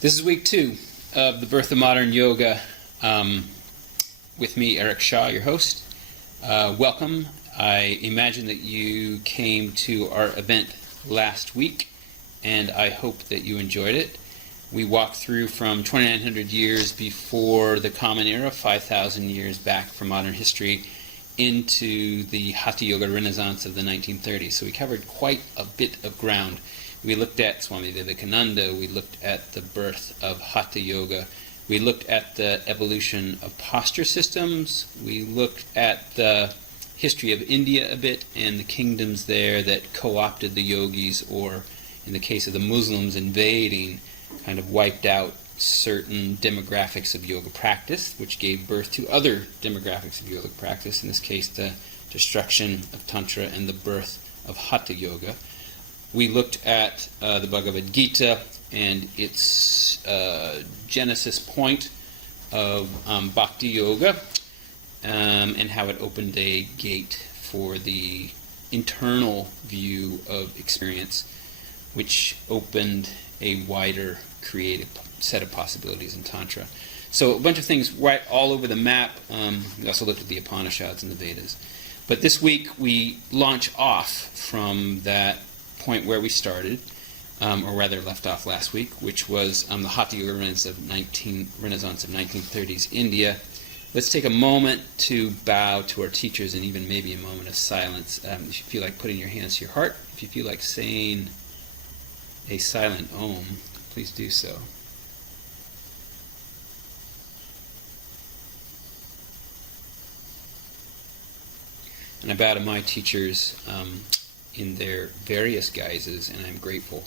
This is week 2 of the Birth of Modern Yoga. With me, Eric Shaw, your host. Welcome. I imagine that you came to our event last week, and I hope that you enjoyed it. We walked through from 2,900 years before the Common Era, 5,000 years back from modern history, into the Hatha Yoga Renaissance of the 1930s. So we covered quite a bit of ground. We looked at Swami Vivekananda, we looked at the birth of Hatha Yoga, we looked at the evolution of posture systems, we looked at the history of India a bit and the kingdoms there that co-opted the yogis, or in the case of the Muslims invading, kind of wiped out certain demographics of yoga practice, which gave birth to other demographics of yoga practice, in this case the destruction of Tantra and the birth of Hatha Yoga. We looked at the Bhagavad Gita and its genesis point of Bhakti Yoga, and how it opened a gate for the internal view of experience, which opened a wider creative set of possibilities in Tantra. So a bunch of things right all over the map. We also looked at the Upanishads and the Vedas. But this week we launch off from that point where we started, or rather left off last week, which was the Hatha Yoga Renaissance of 1930s India. Let's take a moment to bow to our teachers, and even maybe a moment of silence. If you feel like putting your hands to your heart, if you feel like saying a silent Om, please do so. And I bow to my teachers in their various guises, and I'm grateful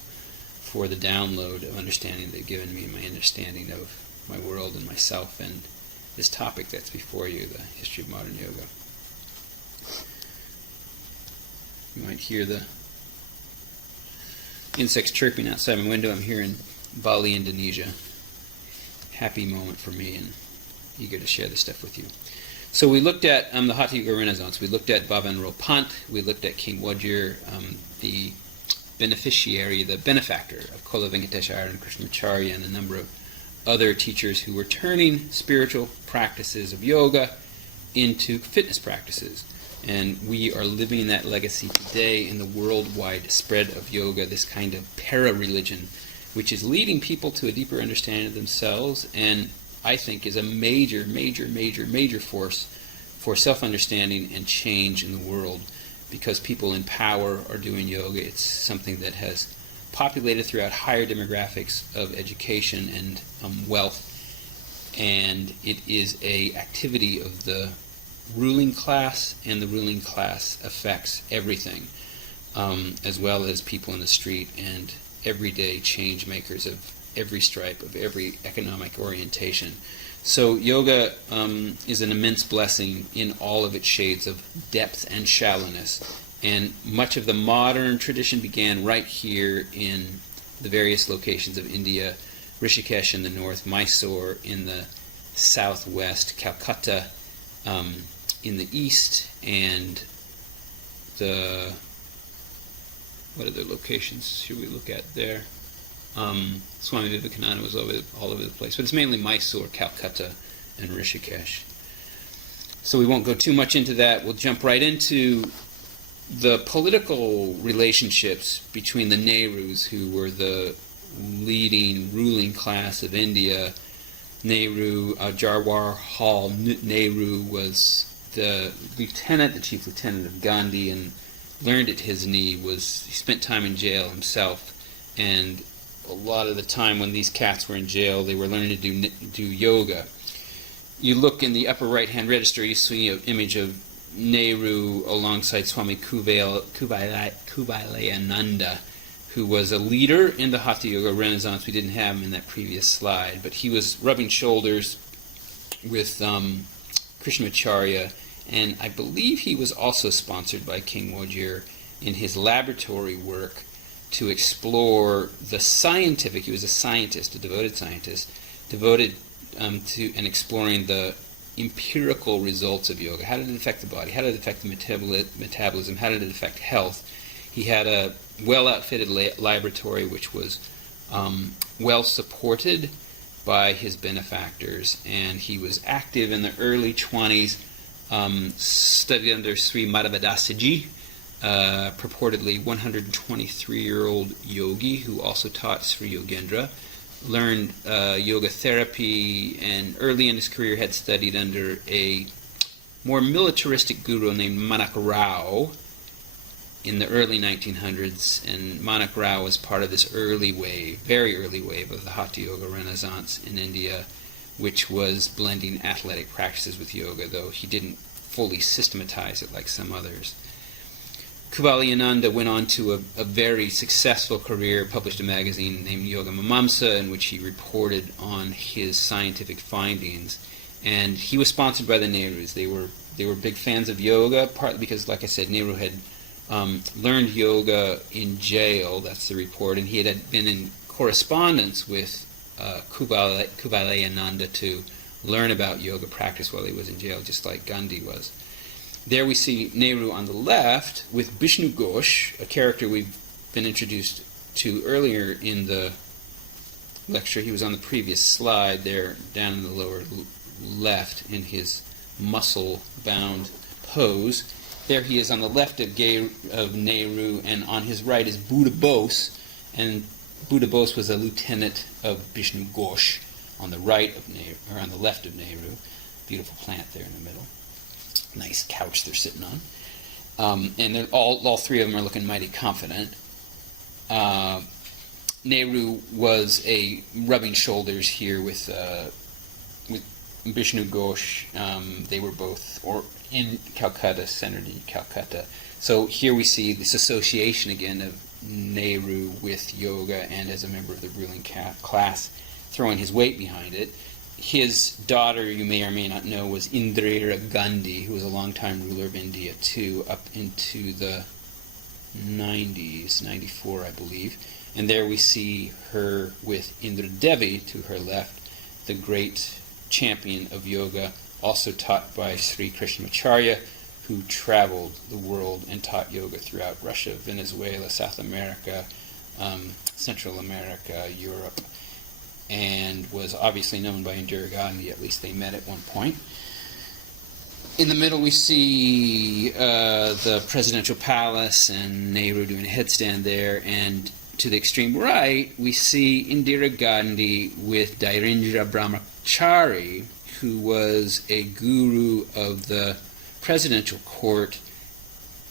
for the download of understanding they've given me, my understanding of my world and myself and this topic that's before you, the history of modern yoga. You might hear the insects chirping outside my window. I'm here in Bali, Indonesia. Happy moment for me, and eager to share this stuff with you. So we looked at the Hatha Yoga Renaissance. We looked at Bhajan Ropant. We looked at King Wajir, the beneficiary, the benefactor of Kola Venkateswara and Krishnamacharya, and a number of other teachers who were turning spiritual practices of yoga into fitness practices. And we are living that legacy today in the worldwide spread of yoga, this kind of para-religion, which is leading people to a deeper understanding of themselves, and I think is a major, major, major, major force for self-understanding and change in the world, because people in power are doing yoga. It's something that has populated throughout higher demographics of education and wealth, and it is a activity of the ruling class, and the ruling class affects everything, as well as people in the street and everyday change makers of every stripe, of every economic orientation. So yoga is an immense blessing in all of its shades of depth and shallowness. And much of the modern tradition began right here in the various locations of India: Rishikesh in the north, Mysore in the southwest, Calcutta in the east, and the... what other locations should we look at there? Swami Vivekananda was all over the place, but it's mainly Mysore, Calcutta, and Rishikesh. So we won't go too much into that. We'll jump right into the political relationships between the Nehrus, who were the leading ruling class of India. Nehru, Jawaharlal Nehru was the chief lieutenant of Gandhi, and learned at his knee. He spent time in jail himself, and a lot of the time when these cats were in jail, they were learning to do yoga. You look in the upper right-hand register, you see an image of Nehru alongside Swami Kuvalananda, who was a leader in the Hatha Yoga Renaissance. We didn't have him in that previous slide, but he was rubbing shoulders with Krishnamacharya, and I believe he was also sponsored by King Wajir in his laboratory work to explore the scientific. He was a scientist, a devoted scientist, devoted to and exploring the empirical results of yoga. How did it affect the body? How did it affect the metabolism? How did it affect health? He had a well-outfitted laboratory which was well supported by his benefactors, and he was active in the early 20s, studied under Sri Madhavadasiji, purportedly 123-year-old yogi who also taught Sri Yogendra, learned yoga therapy, and early in his career had studied under a more militaristic guru named Manak Rao in the early 1900s, and Manak Rao was part of this early wave, very early wave of the Hatha Yoga Renaissance in India, which was blending athletic practices with yoga, though he didn't fully systematize it like some others. Kuvalayananda went on to a very successful career, published a magazine named Yoga Mimamsa, in which he reported on his scientific findings, and he was sponsored by the Nehrus. They were big fans of yoga, partly because, like I said, Nehru had learned yoga in jail, that's the report, and he had been in correspondence with Kuvalayananda to learn about yoga practice while he was in jail, just like Gandhi was. There we see Nehru on the left with Vishnu Ghosh, a character we've been introduced to earlier in the lecture. He was on the previous slide there, down in the lower left in his muscle-bound pose. There he is on the left of Nehru, and on his right is Buddha Bose, and Buddha Bose was a lieutenant of Vishnu Ghosh on the right of Nehru, or on the left of Nehru. Beautiful plant there in the middle. Nice couch they're sitting on. And all three of them are looking mighty confident. Nehru was rubbing shoulders here with Vishnu Ghosh. They were both in Calcutta, centered in Calcutta. So here we see this association again of Nehru with yoga and as a member of the ruling class, throwing his weight behind it. His daughter, you may or may not know, was Indira Gandhi, who was a longtime ruler of India too, up into the 90s, 94 I believe. And there we see her with Indra Devi to her left, the great champion of yoga, also taught by Sri Krishnamacharya, who traveled the world and taught yoga throughout Russia, Venezuela, South America, Central America, Europe, and was obviously known by Indira Gandhi. At least they met at one point. In the middle we see the presidential palace and Nehru doing a headstand there, and to the extreme right we see Indira Gandhi with Dhairendra Brahmachari, who was a guru of the presidential court,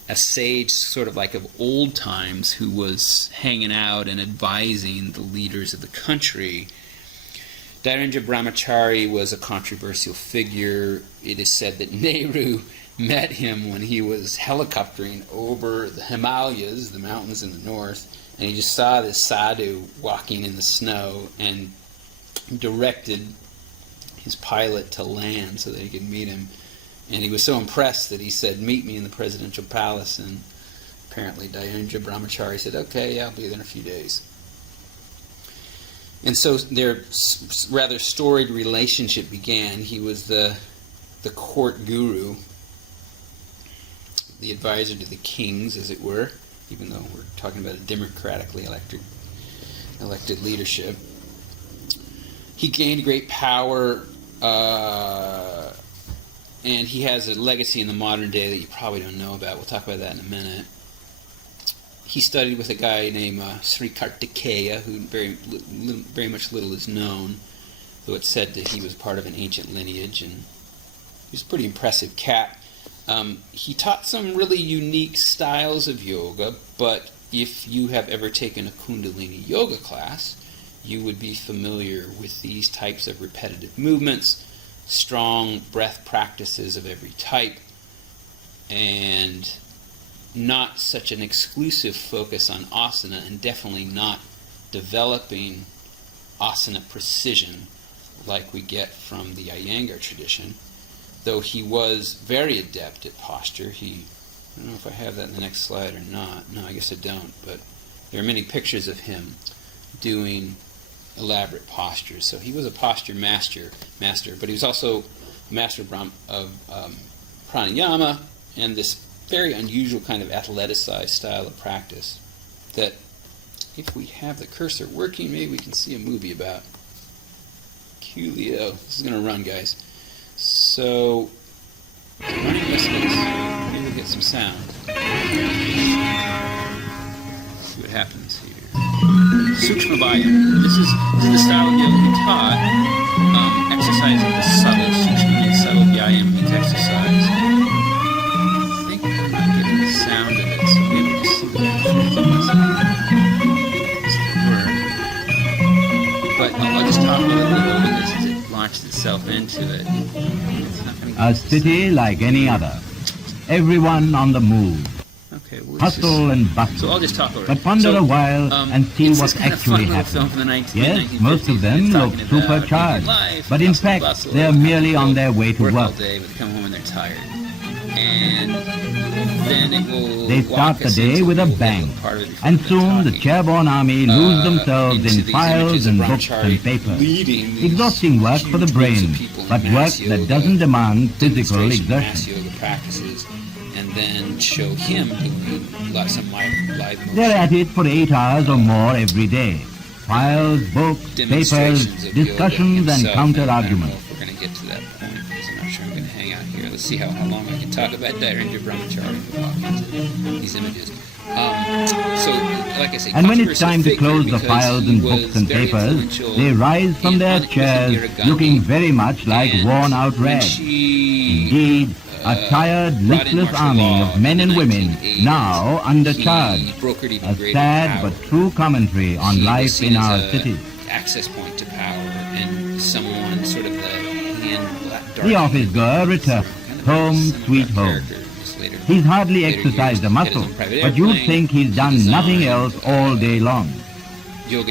a sage sort of like of old times who was hanging out and advising the leaders of the country. Dhairendra Brahmachari was a controversial figure. It is said that Nehru met him when he was helicoptering over the Himalayas, the mountains in the north, and he just saw this sadhu walking in the snow and directed his pilot to land so that he could meet him. And he was so impressed that he said, "Meet me in the presidential palace." And apparently Dhairendra Brahmachari said, "Okay, yeah, I'll be there in a few days." And so their rather storied relationship began. He was the court guru, the advisor to the kings, as it were, even though we're talking about a democratically elected leadership. He gained great power, and he has a legacy in the modern day that you probably don't know about. We'll talk about that in a minute. He studied with a guy named Sri Kartikeya, who very much little is known, though it's said that he was part of an ancient lineage, and he was a pretty impressive cat. He taught some really unique styles of yoga, but if you have ever taken a Kundalini yoga class, you would be familiar with these types of repetitive movements, strong breath practices of every type, and not such an exclusive focus on asana, and definitely not developing asana precision like we get from the Iyengar tradition, though he was very adept at posture. I don't know if I have that in the next slide or not. No, I guess I don't, but there are many pictures of him doing elaborate postures. So he was a posture master, but he was also a master of pranayama and this very unusual kind of athleticized style of practice that if we have the cursor working, maybe we can see a movie about Coolio. This is going to run, guys. So, running listeners, maybe we'll get some sound. See what happens here. Sukshma Vayam. This is the style of yoga he taught. Exercising the subtle. Sukshma means subtle. Vyayam means exercise. I think I'm not getting the sound of it, so maybe we'll just see what happens. But I'll just talk a little bit over this as it launches itself into it. A city like any other. Everyone on the move. Okay, well, Hustle and bustle. So I'll just talk over it. But ponder a while and see what actually happens. Yes, most of them look supercharged. But in fact, they are merely on their way to work. All day, but they come home and they're tired. And then it will they start the day with a bang. And soon the chairborne army lose themselves in files and books and paper. Exhausting work for the brain, but work that doesn't demand physical exertion. And then show him doing some live motion. They're at it for 8 hours or more every day. Files, books, papers, discussions and counter-arguments. We're going to get to that point because I'm not sure I'm going to hang out here. Let's see how long I can talk about Dhairya Brahmachari and these images. So, like I say, and when it's time to close the files and books and papers, they rise from their chairs looking very much like worn-out rags. Indeed, a tired, listless army of men and women, now undercharged. A sad but true commentary on life in our cities. Access point to power, and someone sort of the office girl returns home, sweet home. He's hardly exercised a muscle, but you'd think he's done nothing else all day long.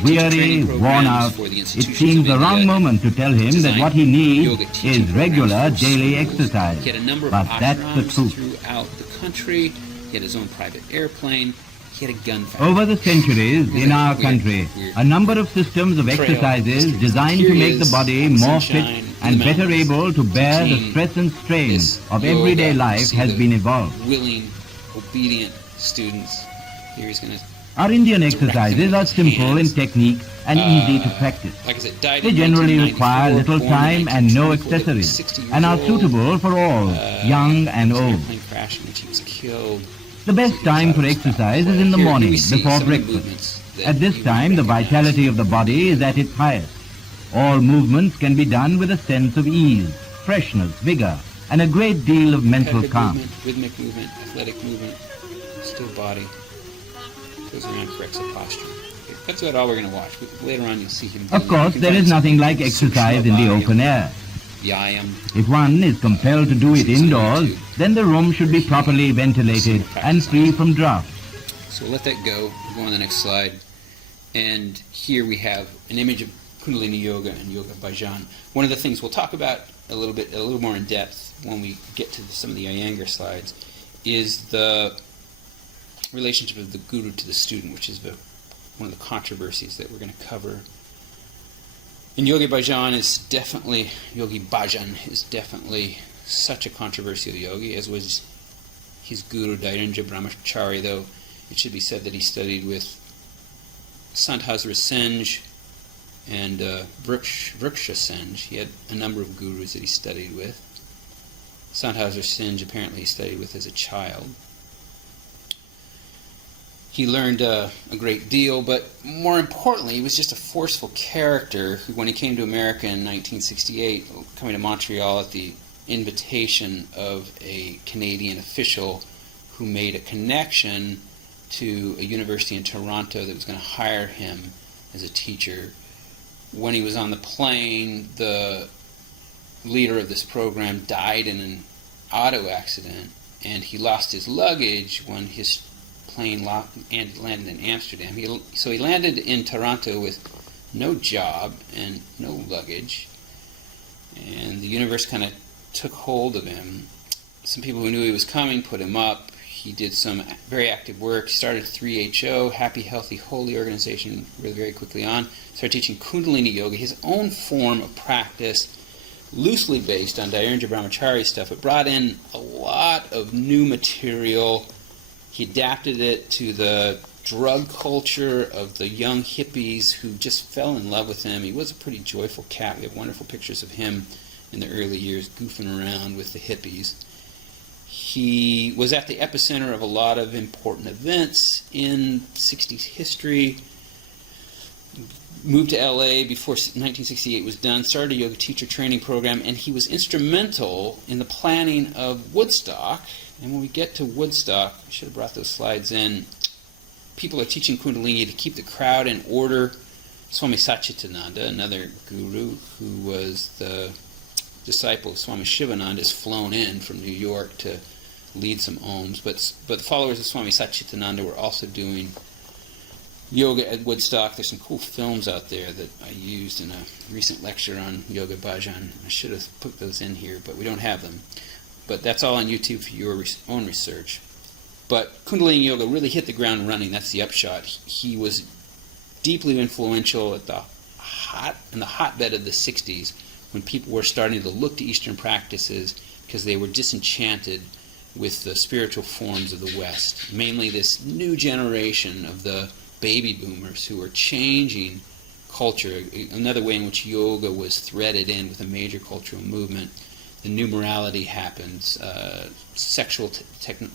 Weary, worn out, it seems the wrong moment to tell him that what he needs is regular daily exercise. But that's the truth. Throughout the country, he had his own private airplane, he had a gun factory. Over the centuries in our country, a number of systems of exercises designed to make the body more fit and better able to bear the stress and strain of everyday life has been evolved. Willing, obedient students. Here he's going to... Our Indian exercises are simple in technique and easy to practice. They generally require little time and no accessories, and are suitable for all, young and old. The best time for exercise is in the morning, before breakfast. At this time, the vitality of the body is at its highest. All movements can be done with a sense of ease, freshness, vigor, and a great deal of mental calm. Rhythmic movement, athletic movement, still body. Goes around, corrects the posture. Okay, that's about all we're going to watch. Later on, you'll see him. Of course, there is nothing like exercise in the open air. If one is compelled to do it indoors, then the room should be properly ventilated and free from drafts. So we'll let that go. We'll go on the next slide. And here we have an image of Kundalini Yoga and Yoga Bhajan. One of the things we'll talk about a little more in depth when we get to some of the Iyengar slides is the relationship of the guru to the student, which is one of the controversies that we're going to cover. And Yogi Bhajan is definitely such a controversial yogi, as was his guru Dhairya Brahmachari, though it should be said that he studied with Sant Hazrat Senj and Vriksha Senj. He had a number of gurus that he studied with. Sant Hazrat Senj apparently he studied with as a child. He learned a great deal, but more importantly, he was just a forceful character who, when he came to America in 1968, coming to Montreal at the invitation of a Canadian official who made a connection to a university in Toronto that was going to hire him as a teacher. When he was on the plane, the leader of this program died in an auto accident, and he lost his luggage when his plane landed in Amsterdam. So he landed in Toronto with no job and no luggage, and the universe kind of took hold of him. Some people who knew he was coming put him up. He did some very active work. He started 3HO, Happy, Healthy, Holy organization, very quickly on. Started teaching Kundalini Yoga, his own form of practice, loosely based on Dhairya Brahmachari stuff. It brought in a lot of new material. He adapted it to the drug culture of the young hippies who just fell in love with him. He was a pretty joyful cat. We have wonderful pictures of him in the early years goofing around with the hippies. He was at the epicenter of a lot of important events in 60s history. Moved to LA before 1968 was done, started a yoga teacher training program, and he was instrumental in the planning of Woodstock. And when we get to Woodstock, I should have brought those slides in. People are teaching Kundalini to keep the crowd in order. Swami Satchitananda, another guru who was the disciple of Swami Shivananda, is flown in from New York to lead some Oms. But the followers of Swami Satchitananda were also doing yoga at Woodstock. There's some cool films out there that I used in a recent lecture on Yoga Bhajan. I should have put those in here, but we don't have them. But that's all on YouTube for your own research. But Kundalini Yoga really hit the ground running. That's the upshot. He was deeply influential in the hotbed of the 60s, when people were starting to look to Eastern practices because they were disenchanted with the spiritual forms of the West. Mainly this new generation of the baby boomers who were changing culture, another way in which yoga was threaded in with a major cultural movement. The new morality happens. Sexual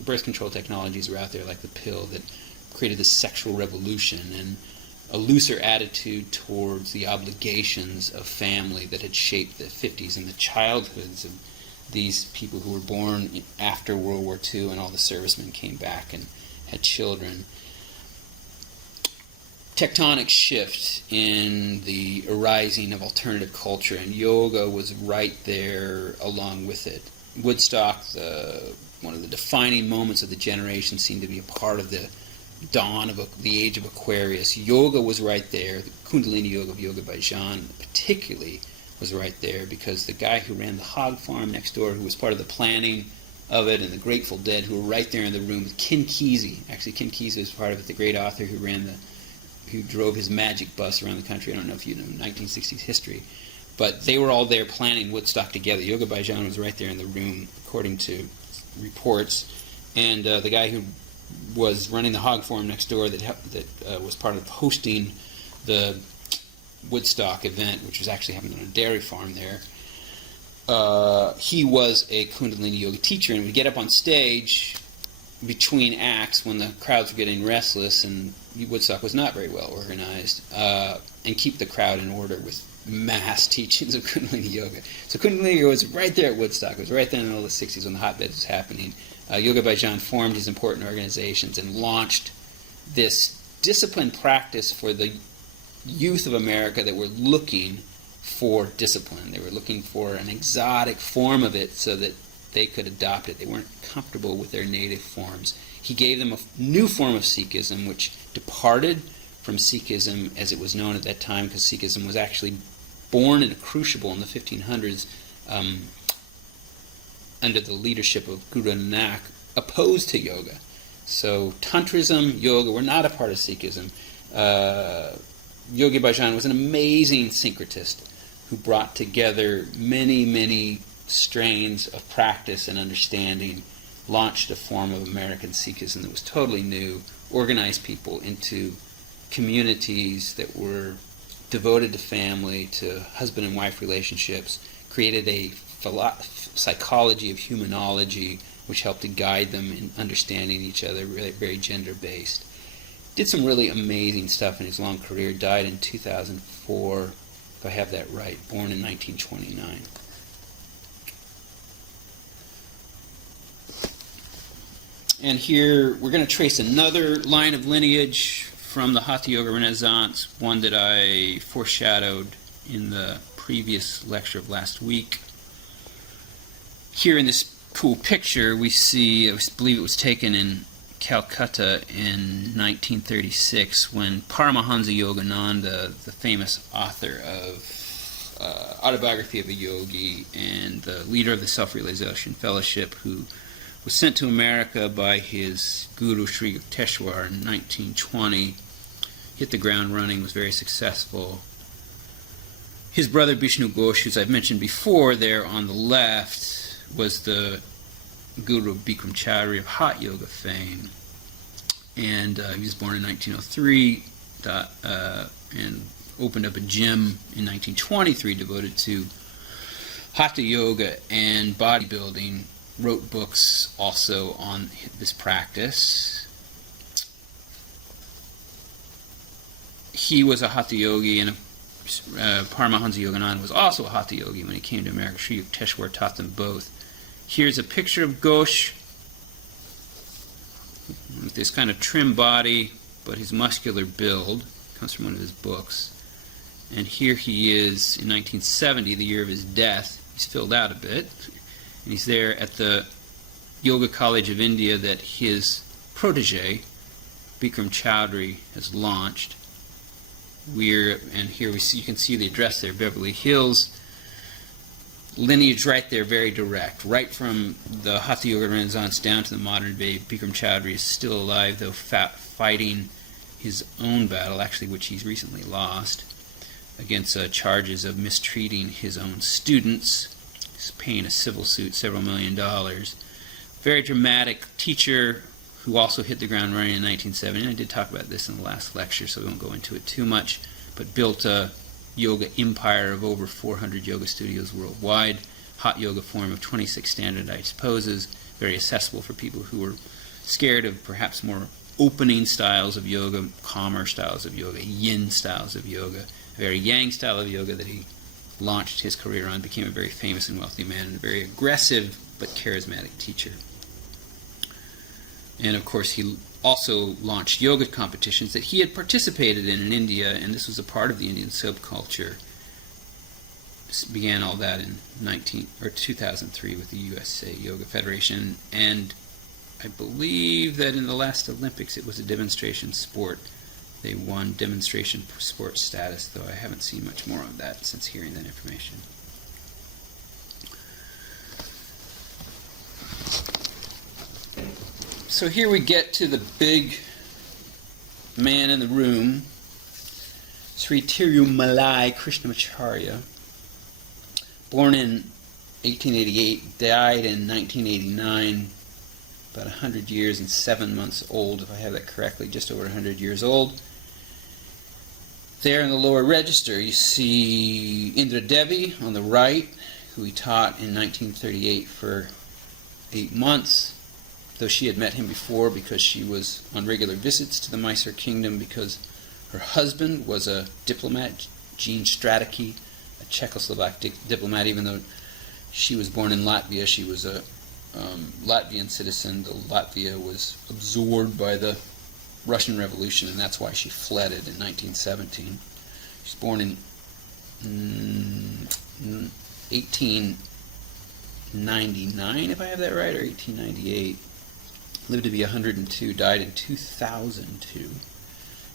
birth control technologies were out there, like the pill, that created this sexual revolution, and a looser attitude towards the obligations of family that had shaped the 50s and the childhoods of these people who were born after World War II, and all the servicemen came back and had children. Tectonic shift in the arising of alternative culture, and yoga was right there along with it. Woodstock, one of the defining moments of the generation, seemed to be a part of the dawn of the age of Aquarius. Yoga was right there. The Kundalini Yoga of Yoga Bhajan particularly was right there, because the guy who ran the hog farm next door, who was part of the planning of it, and the Grateful Dead, who were right there in the room with Ken Kesey. Actually, Ken Kesey was part of it, the great author who drove his magic bus around the country. I don't know if you know 1960s history. But they were all there planning Woodstock together. Yoga Bhajan was right there in the room, according to reports. And the guy who was running the hog farm next door that was part of hosting the Woodstock event, which was actually happening on a dairy farm there, he was a Kundalini Yoga teacher, and would get up on stage between acts when the crowds were getting restless and Woodstock was not very well organized, and keep the crowd in order with mass teachings of Kundalini Yoga. So Kundalini Yoga was right there at Woodstock. It was right there in the middle of the 60s when the hotbed was happening. Yoga Bhajan formed these important organizations and launched this disciplined practice for the youth of America that were looking for discipline. They were looking for an exotic form of it so that they could adopt it. They weren't comfortable with their native forms. He gave them a new form of Sikhism, which departed from Sikhism as it was known at that time, because Sikhism was actually born in a crucible in the 1500s under the leadership of Guru Nanak, opposed to yoga. So Tantrism, yoga were not a part of Sikhism. Yogi Bhajan was an amazing syncretist who brought together many, many strains of practice and understanding, launched a form of American Sikhism that was totally new, organized people into communities that were devoted to family, to husband and wife relationships, created a psychology of humanology which helped to guide them in understanding each other, really very gender-based. Did some really amazing stuff in his long career, died in 2004, if I have that right, born in 1929. And here we're going to trace another line of lineage from the Hatha Yoga Renaissance, one that I foreshadowed in the previous lecture of last week. Here in this cool picture we see, I believe it was taken in Calcutta in 1936, when Paramahansa Yogananda, the famous author of Autobiography of a Yogi and the leader of the Self-Realization Fellowship, who was sent to America by his guru Sri Yukteswar in 1920, hit the ground running, was very successful. His brother Bishnu Ghosh, as I've mentioned before, there on the left, was the guru Bikram Chaudhary of hot yoga fame. and he was born in 1903, and opened up a gym in 1923 devoted to Hatha Yoga and bodybuilding, wrote books also on this practice. He was a Hatha Yogi, and Paramahansa Yogananda was also a Hatha Yogi when he came to America. Sri Yukteswar taught them both. Here's a picture of Ghosh with this kind of trim body, but his muscular build comes from one of his books. And here he is in 1970, the year of his death. He's filled out a bit, and he's there at the Yoga College of India that his protege, Bikram Choudhury, has launched. And here you can see the address there, Beverly Hills. Lineage right there, very direct. Right from the Hatha Yoga Renaissance down to the modern day, Bikram Choudhury is still alive, though fighting his own battle, actually, which he's recently lost, against charges of mistreating his own students. He's paying a civil suit, several $million. Very dramatic teacher who also hit the ground running in 1970. And I did talk about this in the last lecture, so we won't go into it too much, but built a yoga empire of over 400 yoga studios worldwide, hot yoga form of 26 standardized poses, very accessible for people who are scared of perhaps more opening styles of yoga, calmer styles of yoga, yin styles of yoga, a very yang style of yoga that he launched his career on, became a very famous and wealthy man, and a very aggressive but charismatic teacher. And of course he also launched yoga competitions that he had participated in India, and this was a part of the Indian subculture. Began all that in 2003 with the USA Yoga Federation, and I believe that in the last Olympics it was a demonstration sport. They won demonstration sport status, though I haven't seen much more of that since hearing that information. So here we get to the big man in the room, Sri Tirumalai Krishnamacharya, born in 1888, died in 1989, about 100 years and 7 months old, if I have that correctly, just over 100 years old. There in the lower register you see Indra Devi on the right, who he taught in 1938 for 8 months. Though she had met him before because she was on regular visits to the Mysore kingdom because her husband was a diplomat, Gene Stradicky, a Czechoslovak diplomat. Even though she was born in Latvia, she was a Latvian citizen. Latvia was absorbed by the Russian Revolution, and that's why she fled it in 1917. She was born in 1899, if I have that right, or 1898. Lived to be 102, died in 2002,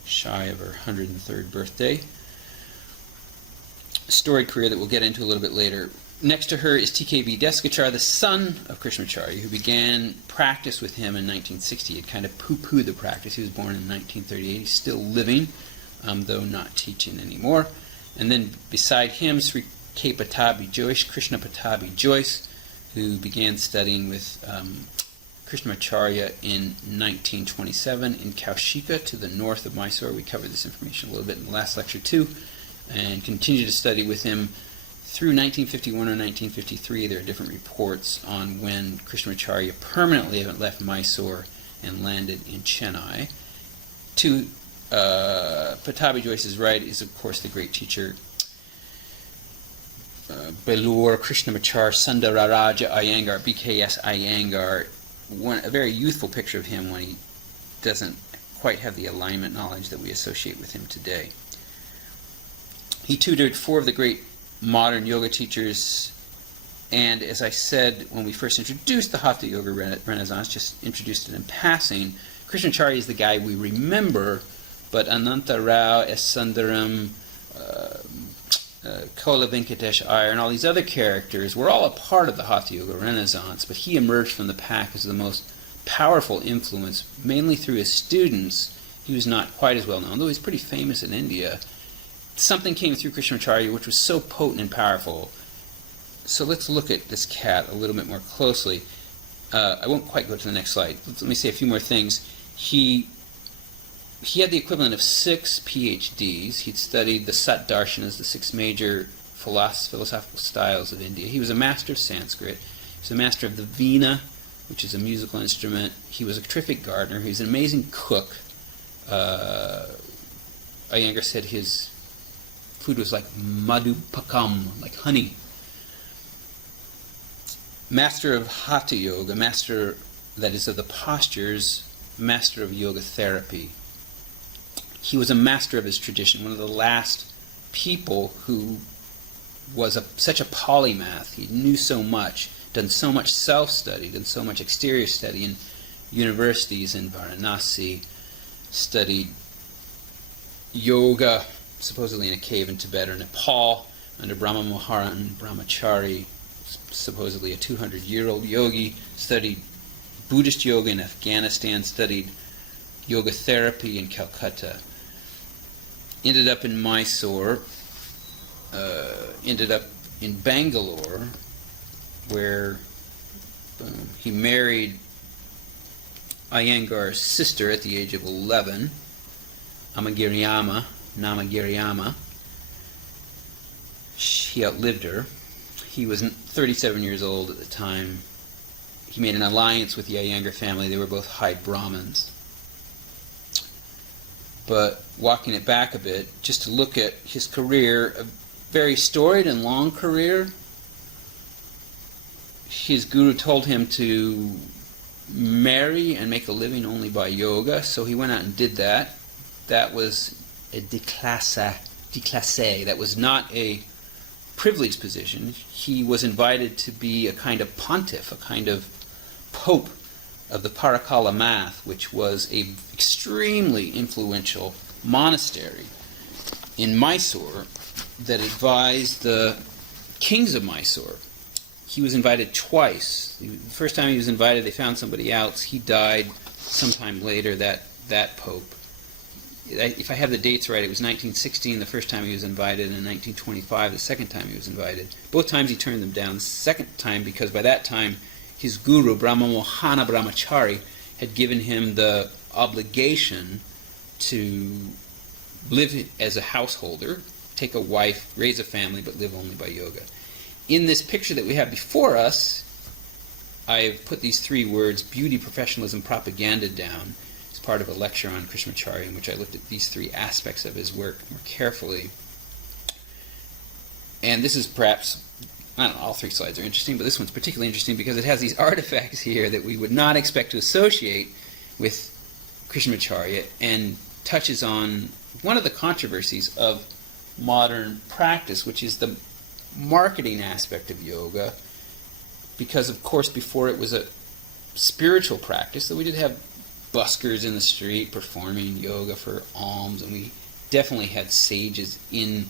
shy of her 103rd birthday. A storied career that we'll get into a little bit later. Next to her is T.K.V. Deskachar, the son of Krishnamacharya, who began practice with him in 1960. He had kind of poo-pooed the practice. He was born in 1938. He's still living, though not teaching anymore. And then beside him, Sri K. Patabi Joyce, Krishna Patabi Joyce, who began studying with Krishnamacharya in 1927 in Kaushika to the north of Mysore. We covered this information a little bit in the last lecture too, and continued to study with him through 1951 or 1953. There are different reports on when Krishnamacharya permanently left Mysore and landed in Chennai. To Patabi Joyce's right is, of course, the great teacher Belur Krishnamacharya Sundararaja Iyengar, BKS Iyengar. A very youthful picture of him when he doesn't quite have the alignment knowledge that we associate with him today. He tutored 4 of the great modern yoga teachers, and as I said when we first introduced the Hatha Yoga Renaissance, just introduced it in passing, Krishnamacharya is the guy we remember, but Ananta Rao, S. Sundaram, Kola Venkatesh Iyer, and all these other characters were all a part of the Hatha Yoga Renaissance, but he emerged from the pack as the most powerful influence, mainly through his students. He was not quite as well known, though he's pretty famous in India. Something came through Krishnamacharya which was so potent and powerful. So let's look at this cat a little bit more closely. I won't quite go to the next slide. Let me say a few more things. He he had the equivalent of 6 PhDs. He'd studied the Sat Darshanas, the 6 major philosophical styles of India. He was a master of Sanskrit. He was a master of the veena, which is a musical instrument. He was a terrific gardener. He was an amazing cook. Iyengar said his food was like madhupakam, like honey. Master of Hatha Yoga, master, that is, of the postures, master of yoga therapy. He was a master of his tradition, one of the last people who was such a polymath. He knew so much, done so much self-study, done so much exterior study in universities in Varanasi, studied yoga, supposedly in a cave in Tibet or Nepal, under Brahma Moharan Brahmachari, supposedly a 200-year-old yogi, studied Buddhist yoga in Afghanistan, studied yoga therapy in Calcutta, ended up in Mysore, ended up in Bangalore, where he married Iyengar's sister at the age of 11, Namagiriyama. He outlived her. He was 37 years old at the time. He made an alliance with the Iyengar family. They were both high Brahmins. But walking it back a bit, just to look at his career, a very storied and long career. His guru told him to marry and make a living only by yoga, so he went out and did that. That was a déclassé. That was not a privileged position. He was invited to be a kind of pontiff, a kind of pope of the Parakala Math, which was an extremely influential monastery in Mysore that advised the kings of Mysore. He was invited twice. The first time he was invited, they found somebody else. He died sometime later, that pope. If I have the dates right, it was 1916 the first time he was invited, and 1925 the second time he was invited. Both times he turned them down. The second time because by that time his guru, Brahma Mohana Brahmachari, had given him the obligation to live as a householder, take a wife, raise a family, but live only by yoga. In this picture that we have before us, I've put these 3 words, beauty, professionalism, propaganda, down. It's part of a lecture on Krishnamacharya in which I looked at these 3 aspects of his work more carefully. And this is perhaps, I don't know, all 3 slides are interesting, but this one's particularly interesting because it has these artifacts here that we would not expect to associate with Krishnamacharya, and touches on one of the controversies of modern practice, which is the marketing aspect of yoga, because of course before it was a spiritual practice, that we did have buskers in the street performing yoga for alms, and we definitely had sages in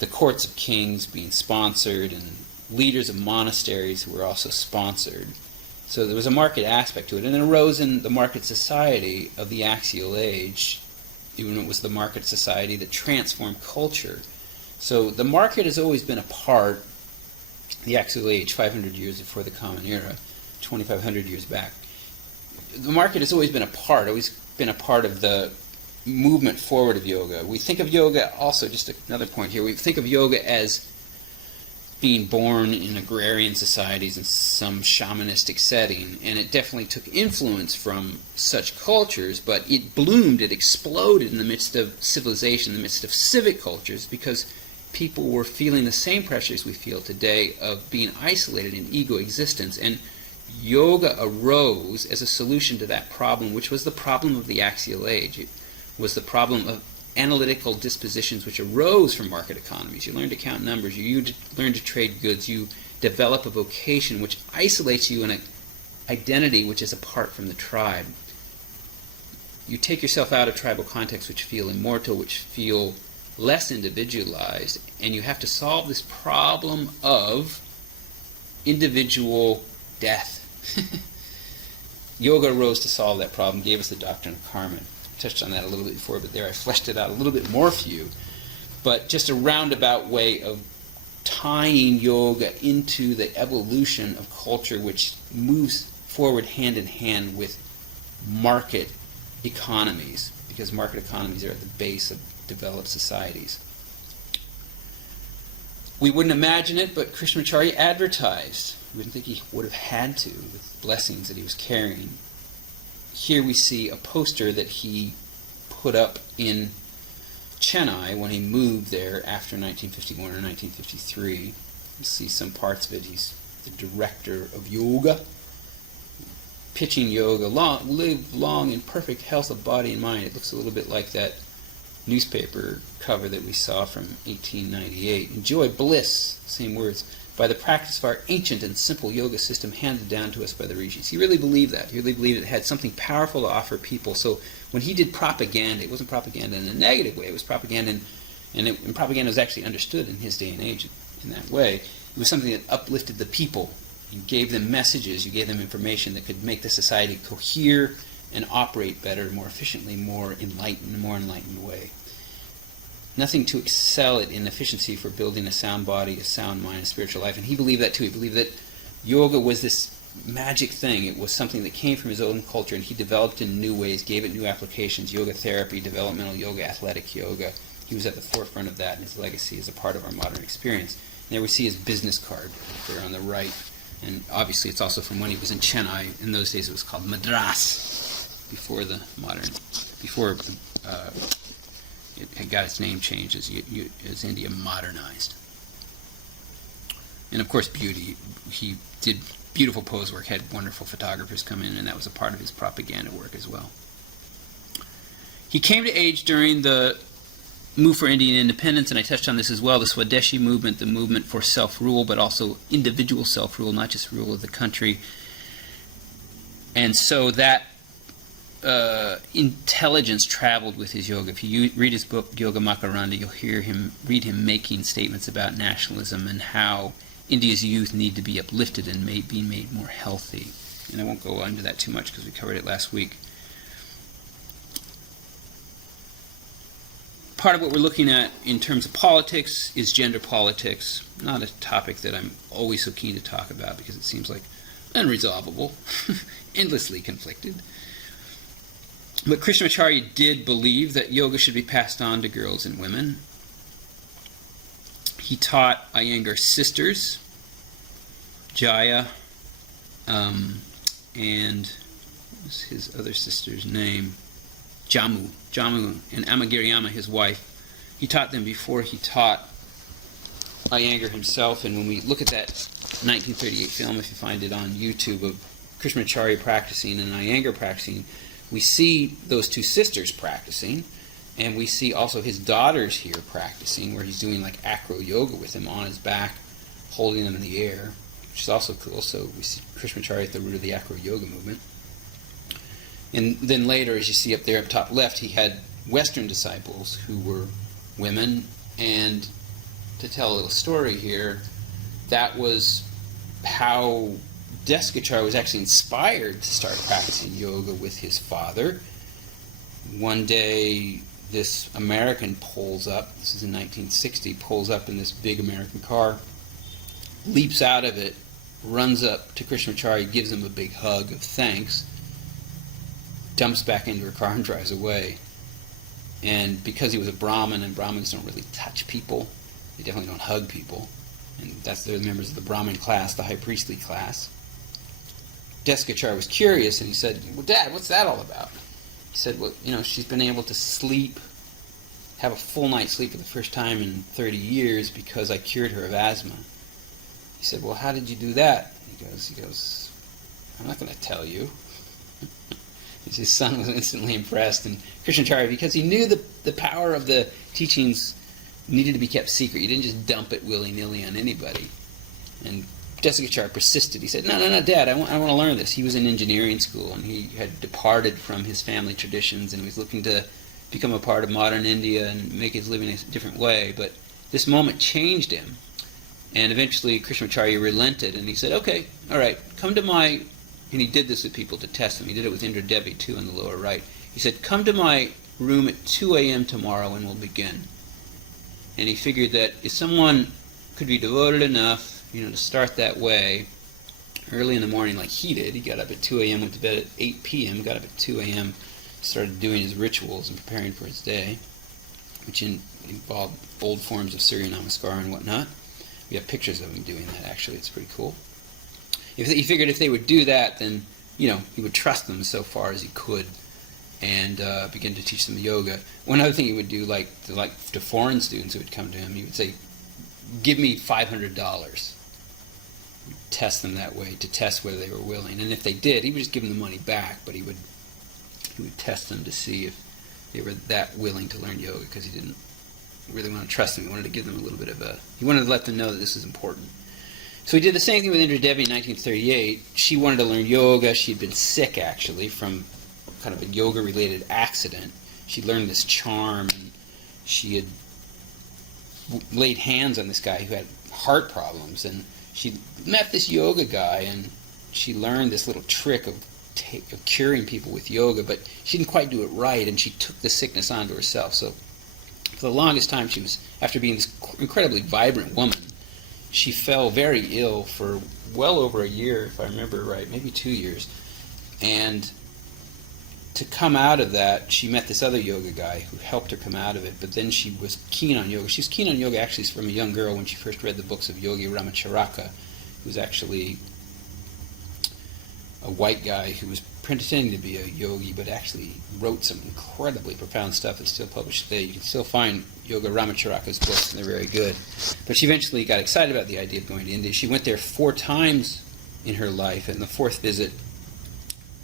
the courts of kings being sponsored, and leaders of monasteries who were also sponsored. So there was a market aspect to it, and it arose in the market society of the axial age, even it was the market society that transformed culture. So the market has always been a part, the axial age, 500 years before the Common Era, 2,500 years back. The market has always been a part of the movement forward of yoga. We think of yoga also, just another point here, we think of yoga as being born in agrarian societies in some shamanistic setting, and it definitely took influence from such cultures, but it bloomed, it exploded in the midst of civilization, in the midst of civic cultures, because people were feeling the same pressures we feel today of being isolated in ego existence, and yoga arose as a solution to that problem, which was the problem of the axial age. It was the problem of analytical dispositions which arose from market economies. You learn to count numbers, you learn to trade goods, you develop a vocation which isolates you in an identity which is apart from the tribe. You take yourself out of tribal contexts which feel immortal, which feel less individualized, and you have to solve this problem of individual death. Yoga arose to solve that problem, gave us the doctrine of karma. I touched on that a little bit before, but there I fleshed it out a little bit more for you. But just a roundabout way of tying yoga into the evolution of culture which moves forward hand in hand with market economies, because market economies are at the base of developed societies. We wouldn't imagine it, but Krishnamacharya advertised. We wouldn't think he would have had to, with blessings that he was carrying. Here we see a poster that he put up in Chennai when he moved there after 1951 or 1953. You see some parts of it. He's the director of yoga, pitching yoga, live long in perfect health of body and mind. It looks a little bit like that newspaper cover that we saw from 1898. Enjoy bliss, same words, by the practice of our ancient and simple yoga system handed down to us by the rishis. He really believed that. He really believed it had something powerful to offer people. So when he did propaganda, it wasn't propaganda in a negative way. It was propaganda, and propaganda was actually understood in his day and age in that way. It was something that uplifted the people. You gave them messages, you gave them information that could make the society cohere and operate better, more efficiently, more enlightened way. Nothing to excel at in efficiency for building a sound body, a sound mind, a spiritual life. And he believed that too. He believed that yoga was this magic thing. It was something that came from his own culture, and he developed in new ways, gave it new applications, yoga therapy, developmental yoga, athletic yoga. He was at the forefront of that, and his legacy is a part of our modern experience. And there we see his business card there on the right. And obviously it's also from when he was in Chennai. In those days it was called Madras, before it had got its name changed as India modernized. And of course beauty. He did beautiful pose work, had wonderful photographers come in, and that was a part of his propaganda work as well. He came to age during the move for Indian independence, and I touched on this as well, the Swadeshi movement, the movement for self-rule, but also individual self-rule, not just rule of the country. And so that intelligence traveled with his yoga. If you read his book, Yoga Makaranda, you'll read him making statements about nationalism and how India's youth need to be uplifted and be made more healthy. And I won't go into that too much because we covered it last week. Part of what we're looking at in terms of politics is gender politics. Not a topic that I'm always so keen to talk about because it seems like unresolvable, endlessly conflicted. But Krishnamacharya did believe that yoga should be passed on to girls and women. He taught Iyengar sisters, Jaya, and what was his other sister's name? Jamu, and Amagiriyama, his wife. He taught them before he taught Iyengar himself. And when we look at that 1938 film, if you find it on YouTube, of Krishnamacharya practicing and Iyengar practicing, we see those two sisters practicing, and we see also his daughters here practicing, where he's doing like acro yoga with them on his back, holding them in the air, which is also cool. So we see Krishnamacharya at the root of the acro yoga movement. And then later, as you see up there up top left, he had Western disciples who were women. And to tell a little story here, that was how Desikachar was actually inspired to start practicing yoga with his father. One day, this American pulls up, this is in 1960, pulls up in this big American car, leaps out of it, runs up to Krishnamacharya, gives him a big hug of thanks, dumps back into her car and drives away. And because he was a Brahmin, and Brahmins don't really touch people, they definitely don't hug people, and they're the members of the Brahmin class, the high priestly class. Desikachar was curious, and he said, "Well, Dad, what's that all about?" He said, "Well, she's been able to sleep, have a full night's sleep for the first time in 30 years because I cured her of asthma." He said, "Well, how did you do that?" He goes, "I'm not going to tell you." His son was instantly impressed, and Krishnamacharya, because he knew the power of the teachings needed to be kept secret. You didn't just dump it willy-nilly on anybody. And Desikachar persisted. He said, no, Dad, I want to learn this. He was in engineering school, and he had departed from his family traditions, and he was looking to become a part of modern India and make his living a different way. But this moment changed him, and eventually Krishnamacharya relented, and he said, "Okay, all right, come to my..." And he did this with people to test them. He did it with Indra Devi, too, in the lower right. He said, "Come to my room at 2 a.m. tomorrow, and we'll begin." And he figured that if someone could be devoted enough, to start that way, early in the morning like he did, he got up at 2 a.m., went to bed at 8 p.m., got up at 2 a.m., started doing his rituals and preparing for his day, which involved old forms of Surya Namaskar and whatnot. We have pictures of him doing that, actually. It's pretty cool. He figured if they would do that, then, he would trust them so far as he could and begin to teach them yoga. One other thing he would do, to foreign students who would come to him, he would say, give me $500. Test them that way, to test whether they were willing. And if they did, he would just give them the money back, but he would test them to see if they were that willing to learn yoga, because he didn't really want to trust them. He wanted to give them a little bit of he wanted to let them know that this is important. So he did the same thing with Indra Devi in 1938. She wanted to learn yoga. She had been sick, actually, from kind of a yoga-related accident. She learned this charm, and she had laid hands on this guy who had heart problems, and she met this yoga guy, and she learned this little trick of curing people with yoga, but she didn't quite do it right, and she took the sickness onto herself. So for the longest time, she was, after being this incredibly vibrant woman, she fell very ill for well over a year, if I remember right, maybe 2 years. And to come out of that, she met this other yoga guy who helped her come out of it, but then she was keen on yoga. She was keen on yoga actually from a young girl when she first read the books of Yogi Ramacharaka, who was actually a white guy who was pretending to be a yogi, but actually wrote some incredibly profound stuff that's still published today. You can still find Yoga Ramacharaka's books, and they're very good. But she eventually got excited about the idea of going to India. She went there 4 times in her life, and the 4th visit,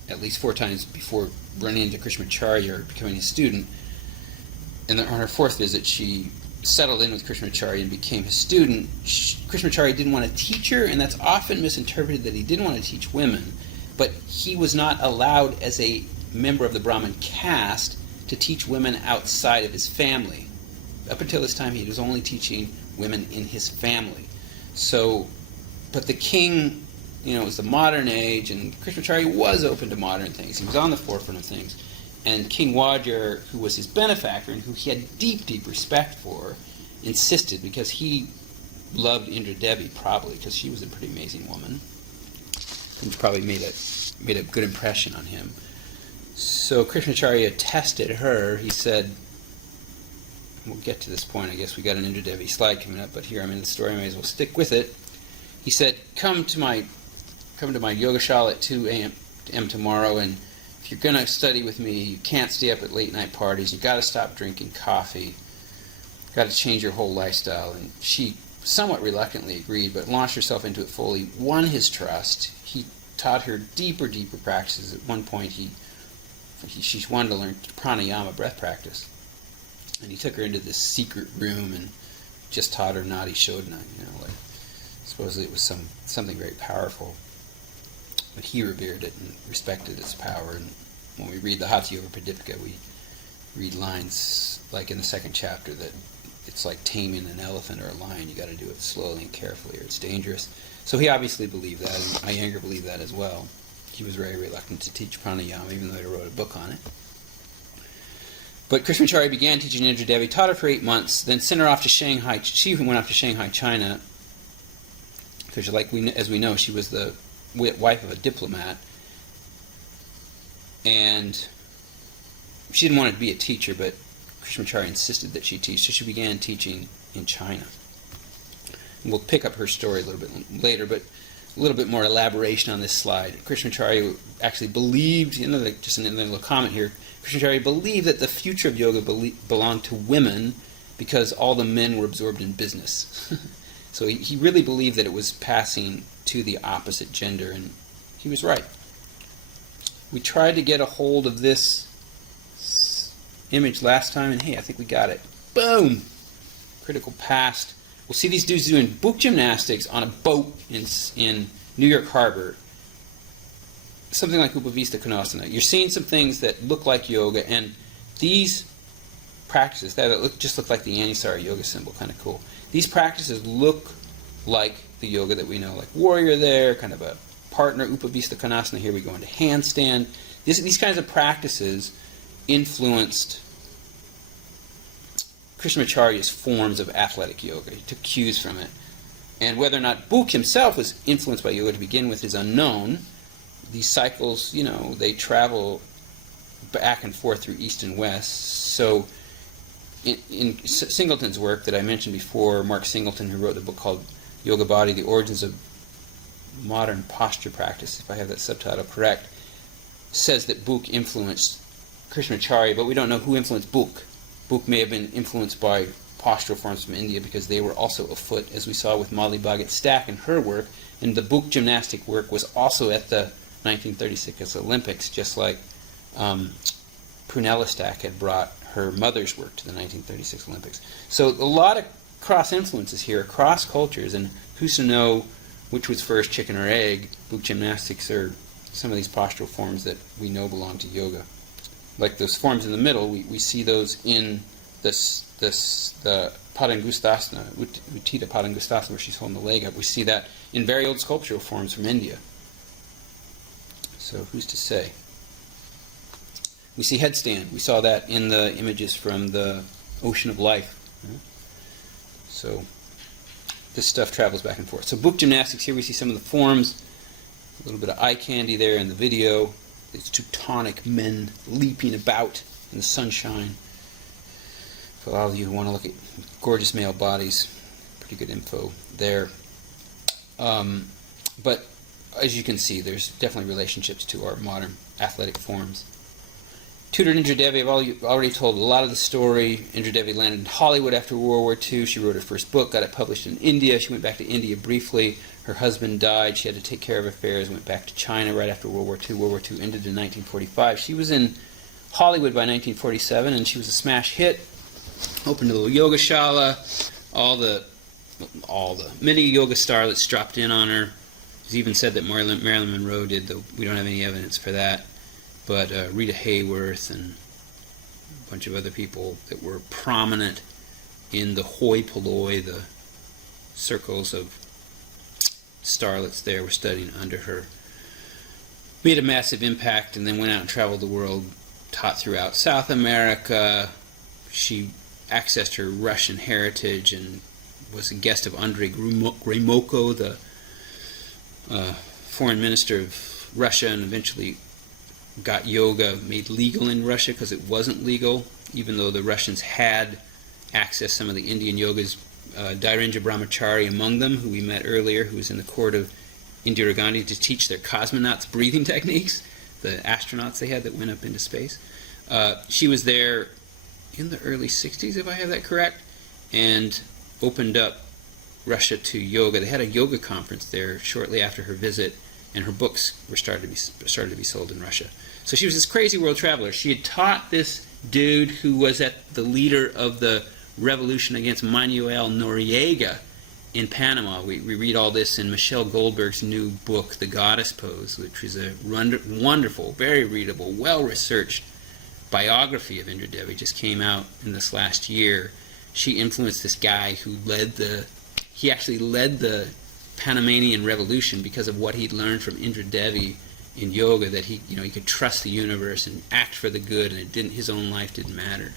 at least 4 times before running into Krishnamacharya or becoming a student, and on her 4th visit she settled in with Krishnamacharya and became his student. Krishnamacharya didn't want to teach her, and that's often misinterpreted that he didn't want to teach women, but he was not allowed as a member of the Brahmin caste to teach women outside of his family. Up until this time he was only teaching women in his family. So, but the king, it was the modern age, and Krishnamacharya was open to modern things. He was on the forefront of things. And King Wajir, who was his benefactor and who he had deep, deep respect for, insisted, because he loved Indra Devi probably, because she was a pretty amazing woman, and probably made a good impression on him. So Krishnamacharya tested her. He said, we'll get to this point, I guess we got an Indra Devi slide coming up, but here I'm in the story, I may as well stick with it. He said, come to my yogashala at 2 a.m. tomorrow, and if you're going to study with me, you can't stay up at late night parties, you've got to stop drinking coffee, got to change your whole lifestyle. And she somewhat reluctantly agreed, but launched herself into it fully, won his trust. He taught her deeper practices. At one point she wanted to learn pranayama, breath practice, and he took her into this secret room and just taught her Nadi Shodhana, supposedly it was something very powerful. But he revered it and respected its power. And when we read the Hatha Yoga Pradipika, we read lines like in the 2nd chapter that it's like taming an elephant or a lion. You got to do it slowly and carefully, or it's dangerous. So he obviously believed that, and Iyengar believed that as well. He was very reluctant to teach pranayama, even though he wrote a book on it. But Krishnamacharya began teaching Indra Devi, taught her for 8 months, then sent her off to Shanghai. She went off to Shanghai, China, because as we know, she was the wife of a diplomat, and she didn't want to be a teacher, but Krishnamacharya insisted that she teach, so she began teaching in China. And we'll pick up her story a little bit later, but a little bit more elaboration on this slide. Krishnamacharya actually believed, just another little comment here, Krishnamacharya believed that the future of yoga belonged to women because all the men were absorbed in business. So he really believed that it was passing to the opposite gender, and he was right. We tried to get a hold of this image last time, and hey, I think we got it. Boom! Critical past. We'll see these dudes doing book gymnastics on a boat in New York Harbor. Something like Upavista Konasana. You're seeing some things that look like yoga, and these practices, that just look like the Anusara yoga symbol, kind of cool. These practices look like the yoga that we know, like warrior there, kind of a partner, Upavista Konasana. Here we go into handstand. These kinds of practices influenced Krishnamacharya's forms of athletic yoga. He took cues from it. And whether or not Buk himself was influenced by yoga to begin with is unknown. These cycles, they travel back and forth through East and West. So in Singleton's work that I mentioned before, Mark Singleton, who wrote the book called Yoga Body, The Origins of Modern Posture Practice, if I have that subtitle correct, says that Book influenced Krishnamacharya, but we don't know who influenced Book. Book may have been influenced by postural forms from India because they were also afoot, as we saw with Molly Bhagat Stack in her work, and the Book gymnastic work was also at the 1936 Olympics, just like Prunella Stack had brought her mother's work to the 1936 Olympics. So a lot of cross-influences here, across cultures, and who's to know which was first, chicken or egg? Book gymnastics or some of these postural forms that we know belong to yoga. Like those forms in the middle, we see those in the Padangustasana, Uttita Padangustasana, where she's holding the leg up. We see that in very old sculptural forms from India. So who's to say? We see headstand. We saw that in the images from the Ocean of Life. So this stuff travels back and forth. So book gymnastics, here we see some of the forms, a little bit of eye candy there in the video. These Teutonic men leaping about in the sunshine. For all of you who want to look at gorgeous male bodies, pretty good info there. But as you can see, there's definitely relationships to our modern athletic forms. Tutored Indra Devi, I've already told a lot of the story. Indra Devi landed in Hollywood after World War II. She wrote her first book, got it published in India. She went back to India briefly. Her husband died. She had to take care of affairs, went back to China right after World War II. World War II ended in 1945. She was in Hollywood by 1947, and she was a smash hit. Opened a little yoga shala. All the many yoga starlets dropped in on her. It's even said that Marilyn Monroe did, though we don't have any evidence for that. But Rita Hayworth and a bunch of other people that were prominent in the hoi polloi, the circles of starlets there, were studying under her. Made a massive impact and then went out and traveled the world, taught throughout South America. She accessed her Russian heritage and was a guest of Andrei Gromyko, the foreign minister of Russia, and eventually got yoga made legal in Russia because it wasn't legal, even though the Russians had accessed some of the Indian yogas. Dhirendra Brahmachari among them, who we met earlier, who was in the court of Indira Gandhi to teach their cosmonauts breathing techniques, the astronauts they had that went up into space. She was there in the early 60s, if I have that correct, and opened up Russia to yoga. They had a yoga conference there shortly after her visit, and her books were started to be sold in Russia. So she was this crazy world traveler. She had taught this dude who was the leader of the revolution against Manuel Noriega in Panama. We read all this in Michelle Goldberg's new book, The Goddess Pose, which is a wonderful, very readable, well-researched biography of Indra Devi. Just came out in this last year. She influenced this guy who actually led the Panamanian Revolution because of what he'd learned from Indra Devi in yoga, that he could trust the universe and act for the good, and his own life didn't matter.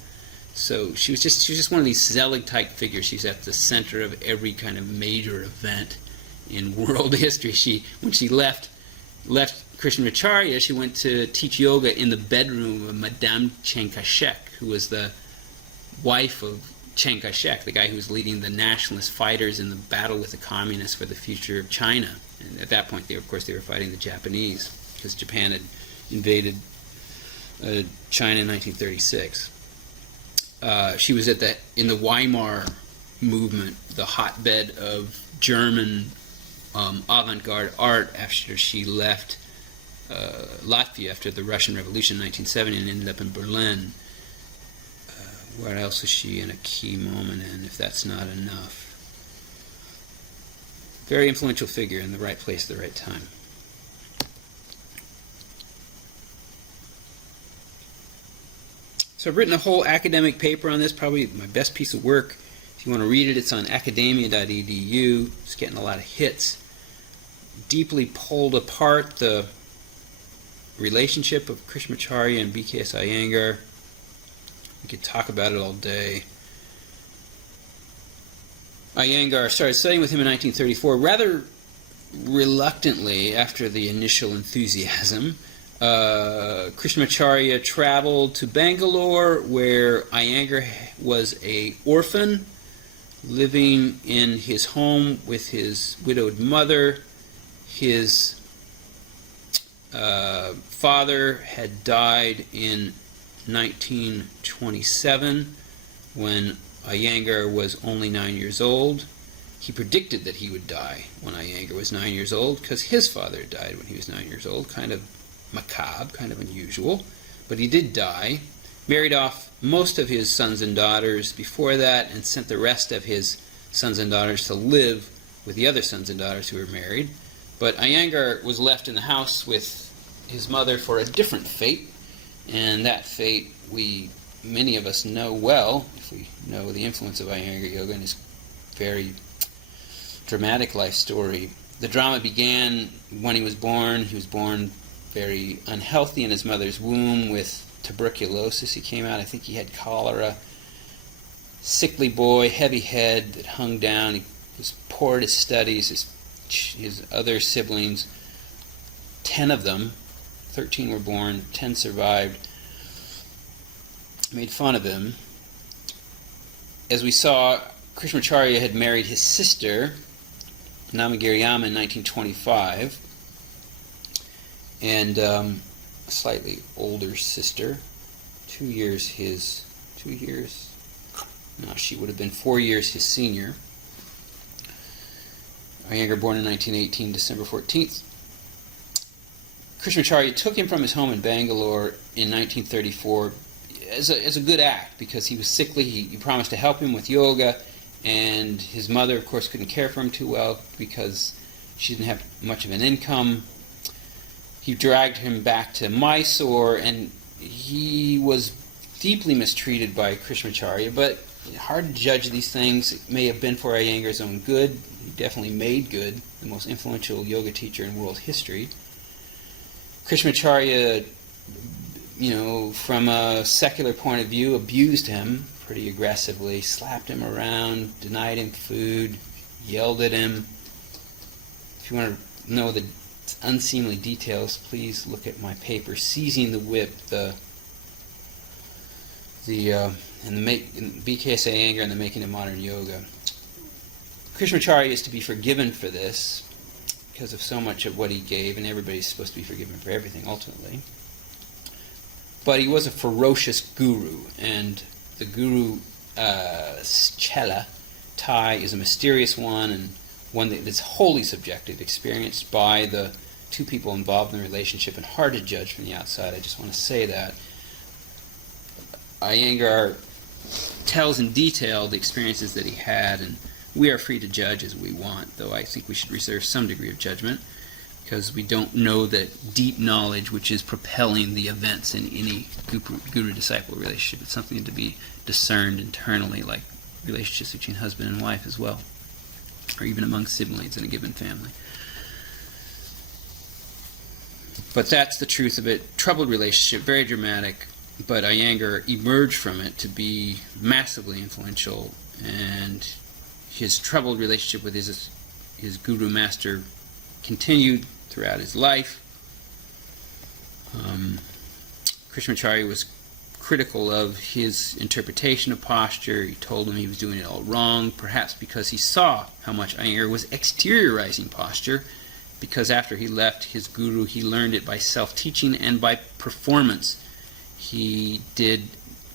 So she was just one of these Zelig type figures. She's at the center of every kind of major event in world history. When she left Krishnamacharya, she went to teach yoga in the bedroom of Madame Chiang Kai-shek, who was the wife of Chiang Kai-shek, the guy who was leading the nationalist fighters in the battle with the communists for the future of China. And at that point, they were fighting the Japanese, because Japan had invaded China in 1936. She was in the Weimar movement, the hotbed of German avant-garde art, after she left Latvia after the Russian Revolution in 1970 and ended up in Berlin. Where else is she in a key moment in, if that's not enough? Very influential figure in the right place at the right time. So I've written a whole academic paper on this, probably my best piece of work. If you want to read it, it's on academia.edu. It's getting a lot of hits. Deeply pulled apart the relationship of Krishnamacharya and B.K.S. Iyengar. We could talk about it all day. Iyengar started studying with him in 1934, rather reluctantly after the initial enthusiasm. Krishnamacharya traveled to Bangalore, where Iyengar was an orphan, living in his home with his widowed mother. His father had died in 1927 when Iyengar was only 9 years old. He predicted that he would die when Iyengar was 9 years old because his father died when he was 9 years old. Kind of macabre, kind of unusual. But he did die. Married off most of his sons and daughters before that and sent the rest of his sons and daughters to live with the other sons and daughters who were married. But Iyengar was left in the house with his mother for a different fate, and that fate many of us know well, if we know the influence of Iyengar Yoga and his very dramatic life story. The drama began when he was born. He was born very unhealthy in his mother's womb with tuberculosis. He came out, I think he had cholera. Sickly boy, heavy head that hung down. He was poor at his studies. His other siblings, 10 of them, 13 were born, 10 survived, made fun of him. As we saw, Krishnamacharya had married his sister, Namagiriyama, in 1925, and a slightly older sister, 2 years, she would have been 4 years his senior. Iyengar, born in 1918, December 14th. Krishnamacharya took him from his home in Bangalore in 1934 as a good act, because he was sickly. He promised to help him with yoga, and his mother, of course, couldn't care for him too well because she didn't have much of an income. He dragged him back to Mysore, and he was deeply mistreated by Krishnamacharya, but hard to judge these things. It may have been for Iyengar's own good. He definitely made good, the most influential yoga teacher in world history. Krishnamacharya, from a secular point of view, abused him pretty aggressively, slapped him around, denied him food, yelled at him. If you want to know the unseemly details, please look at my paper, Seizing the Whip, BKS Iyengar and the Making of Modern Yoga. Krishnamacharya is to be forgiven for this because of so much of what he gave, and everybody's supposed to be forgiven for everything ultimately. But he was a ferocious guru, and the guru Chela tie is a mysterious one, and one that is wholly subjective, experienced by the two people involved in the relationship, and hard to judge from the outside. I just want to say that. Iyengar tells in detail the experiences that he had, and we are free to judge as we want, though I think we should reserve some degree of judgment, because we don't know the deep knowledge which is propelling the events in any guru-disciple relationship. It's something to be discerned internally, like relationships between husband and wife as well, or even among siblings in a given family. But that's the truth of it. Troubled relationship, very dramatic, but Iyengar emerged from it to be massively influential, and his troubled relationship with his guru master continued throughout his life. Krishnamacharya was critical of his interpretation of posture. He told him he was doing it all wrong, perhaps because he saw how much Iyengar was exteriorizing posture, because after he left his guru, he learned it by self-teaching and by performance. He did,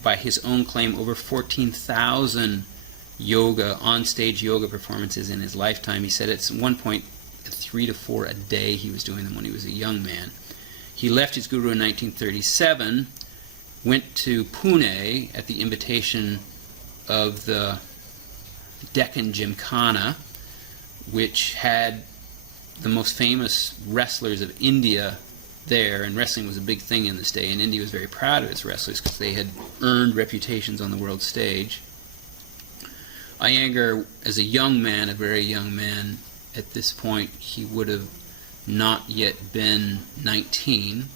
by his own claim, over 14,000 on-stage yoga performances in his lifetime. He said at one point 3 to 4 a day he was doing them when he was a young man. He left his guru in 1937, went to Pune at the invitation of the Deccan Gymkhana, which had the most famous wrestlers of India there, and wrestling was a big thing in this day, and India was very proud of its wrestlers because they had earned reputations on the world stage. Iyengar, as a young man, a very young man, at this point he would have not yet been 19,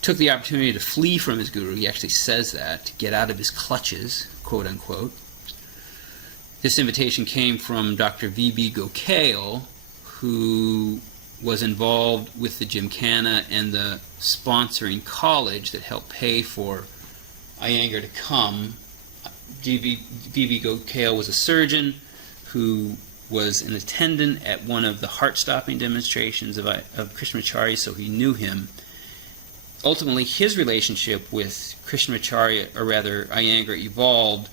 took the opportunity to flee from his guru. He actually says that, to get out of his clutches, quote unquote. This invitation came from Dr. V.B. Gokhale, who was involved with the Gymkhana and the sponsoring college that helped pay for Iyengar to come. V.V. Gokhale was a surgeon who was an attendant at one of the heart-stopping demonstrations of Krishnamacharya, so he knew him. Ultimately, his relationship with Krishnamacharya, or rather Iyengar, evolved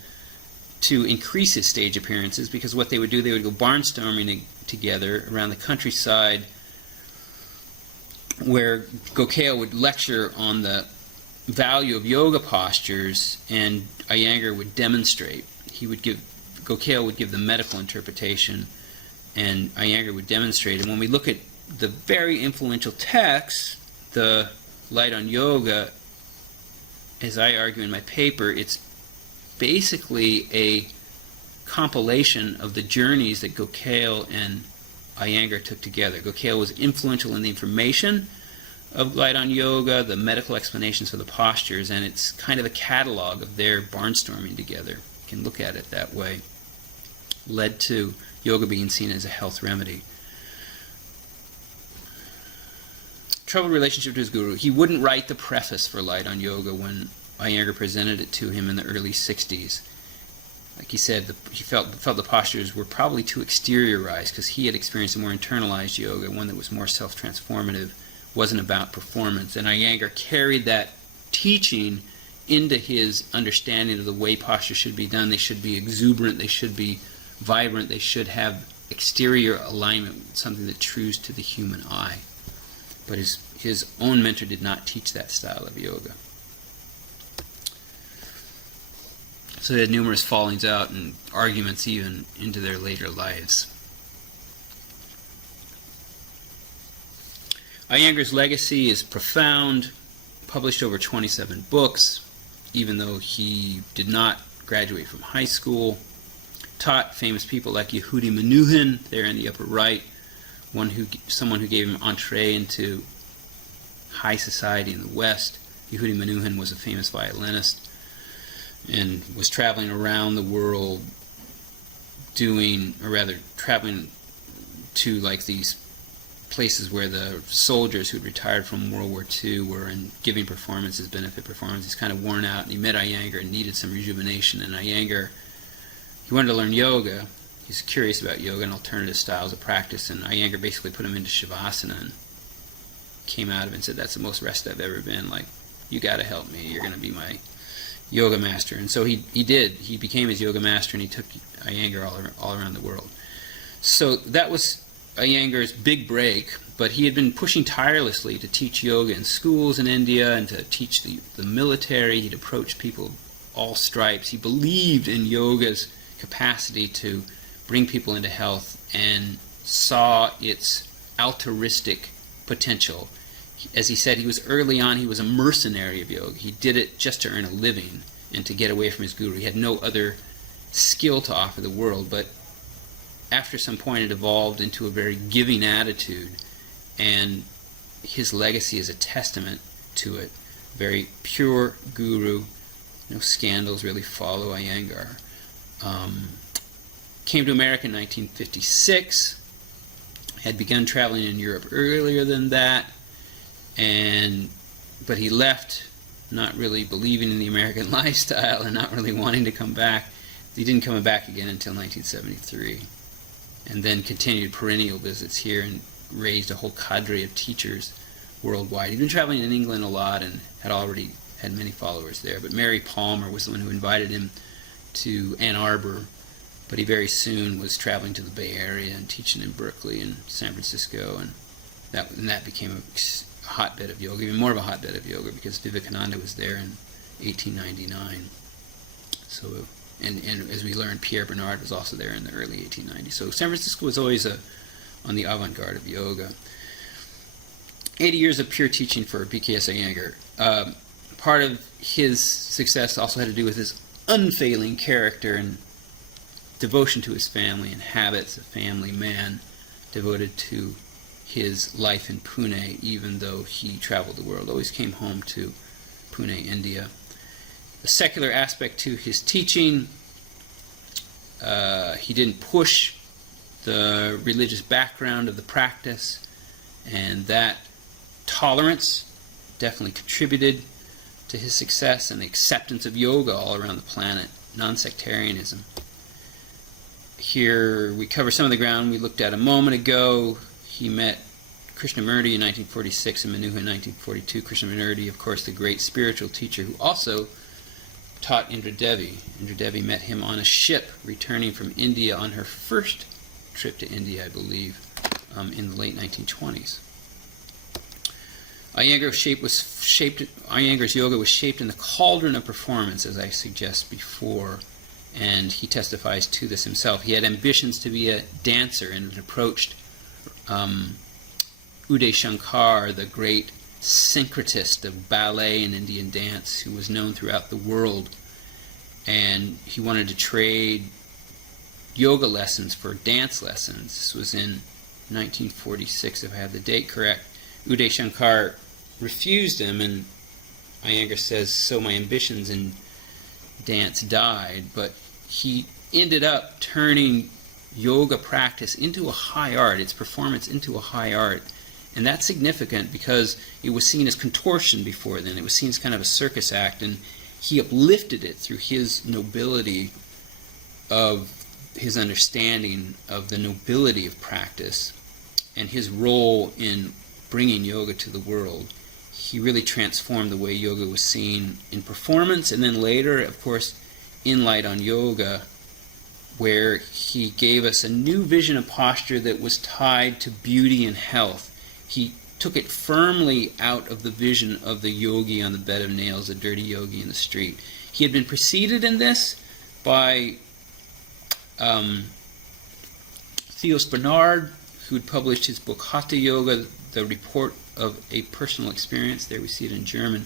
to increase his stage appearances, because what they would do, they would go barnstorming together around the countryside, where Gokhale would lecture on the value of yoga postures, and Iyengar would demonstrate. Gokhale would give the medical interpretation, and Iyengar would demonstrate. And when we look at the very influential text, the Light on Yoga, as I argue in my paper, it's basically a compilation of the journeys that Gokhale and Iyengar took together. Gokhale was influential in the information of Light on Yoga, the medical explanations for the postures, and it's kind of a catalog of their barnstorming together. You can look at it that way. Led to yoga being seen as a health remedy. Troubled relationship to his guru. He wouldn't write the preface for Light on Yoga when Iyengar presented it to him in the early 60s. Like he said, he felt the postures were probably too exteriorized, because he had experienced a more internalized yoga, one that was more self-transformative, wasn't about performance. And Iyengar carried that teaching into his understanding of the way postures should be done. They should be exuberant, they should be vibrant, they should have exterior alignment, something that trues to the human eye. But his own mentor did not teach that style of yoga. So they had numerous fallings out and arguments even into their later lives. Iyengar's legacy is profound, published over 27 books, even though he did not graduate from high school. Taught famous people like Yehudi Menuhin, there in the upper right, someone who gave him entree into high society in the West. Yehudi Menuhin was a famous violinist and was traveling around the world traveling to like these places where the soldiers who'd retired from World War II were, and giving performances, benefit performances. He's kind of worn out, and he met Iyengar and needed some rejuvenation. And Iyengar, he wanted to learn yoga. He's curious about yoga and alternative styles of practice, and Iyengar basically put him into Shavasana and came out of it and said, "That's the most rest I've ever been. Like, you got to help me. You're going to be my yoga master." And so he did. He became his yoga master, and he took Iyengar all around the world. So that was Iyengar's big break, but he had been pushing tirelessly to teach yoga in schools in India and to teach the military. He'd approached people of all stripes. He believed in yoga's capacity to bring people into health and saw its altruistic potential. As he said, he was early on, he was a mercenary of yoga. He did it just to earn a living and to get away from his guru. He had no other skill to offer the world, but after some point it evolved into a very giving attitude, and his legacy is a testament to it. Very pure guru, no scandals really follow Iyengar. Came to America in 1956, had begun traveling in Europe earlier than that, but he left not really believing in the American lifestyle and not really wanting to come back. He didn't come back again until 1973, and then continued perennial visits here and raised a whole cadre of teachers worldwide. He'd been traveling in England a lot and had already had many followers there, but Mary Palmer was the one who invited him to Ann Arbor, but he very soon was traveling to the Bay Area and teaching in Berkeley and San Francisco, and that became a hotbed of yoga, even more of a hotbed of yoga, because Vivekananda was there in 1899. So, and as we learned, Pierre Bernard was also there in the early 1890s. So San Francisco was always on the avant-garde of yoga. 80 years of pure teaching for BKS Iyengar. Part of his success also had to do with his unfailing character and devotion to his family and habits, a family man devoted to his life in Pune, even though he traveled the world, always came home to Pune, India. The secular aspect to his teaching, he didn't push the religious background of the practice, And that tolerance definitely contributed to his success and the acceptance of yoga all around the planet. Non-sectarianism. Here we cover some of the ground we looked at a moment ago. He met Krishnamurti in 1946 and Manu in 1942. Krishnamurti, of course, the great spiritual teacher who also taught Indra Devi. Indra Devi met him on a ship returning from India on her first trip to India, I believe, in the late 1920s. Iyengar's yoga was shaped in the cauldron of performance, as I suggest before, and he testifies to this himself. He had ambitions to be a dancer and approached Uday Shankar, the great syncretist of ballet and Indian dance, who was known throughout the world, and he wanted to trade yoga lessons for dance lessons. This was in 1946, if I have the date correct. Uday Shankar refused him, and Iyengar says, so my ambitions in dance died, but he ended up turning yoga practice into a high art, its performance into a high art. And that's significant because it was seen as contortion before then. It was seen as kind of a circus act, and he uplifted it through his nobility of his understanding of the nobility of practice and his role in bringing yoga to the world. He really transformed the way yoga was seen in performance, and then later, of course, in Light on Yoga, where he gave us a new vision of posture that was tied to beauty and health. He took it firmly out of the vision of the yogi on the bed of nails, the dirty yogi in the street. He had been preceded in this by Theos Bernard, who had published his book Hatha Yoga, the report of a personal experience. There we see it in German.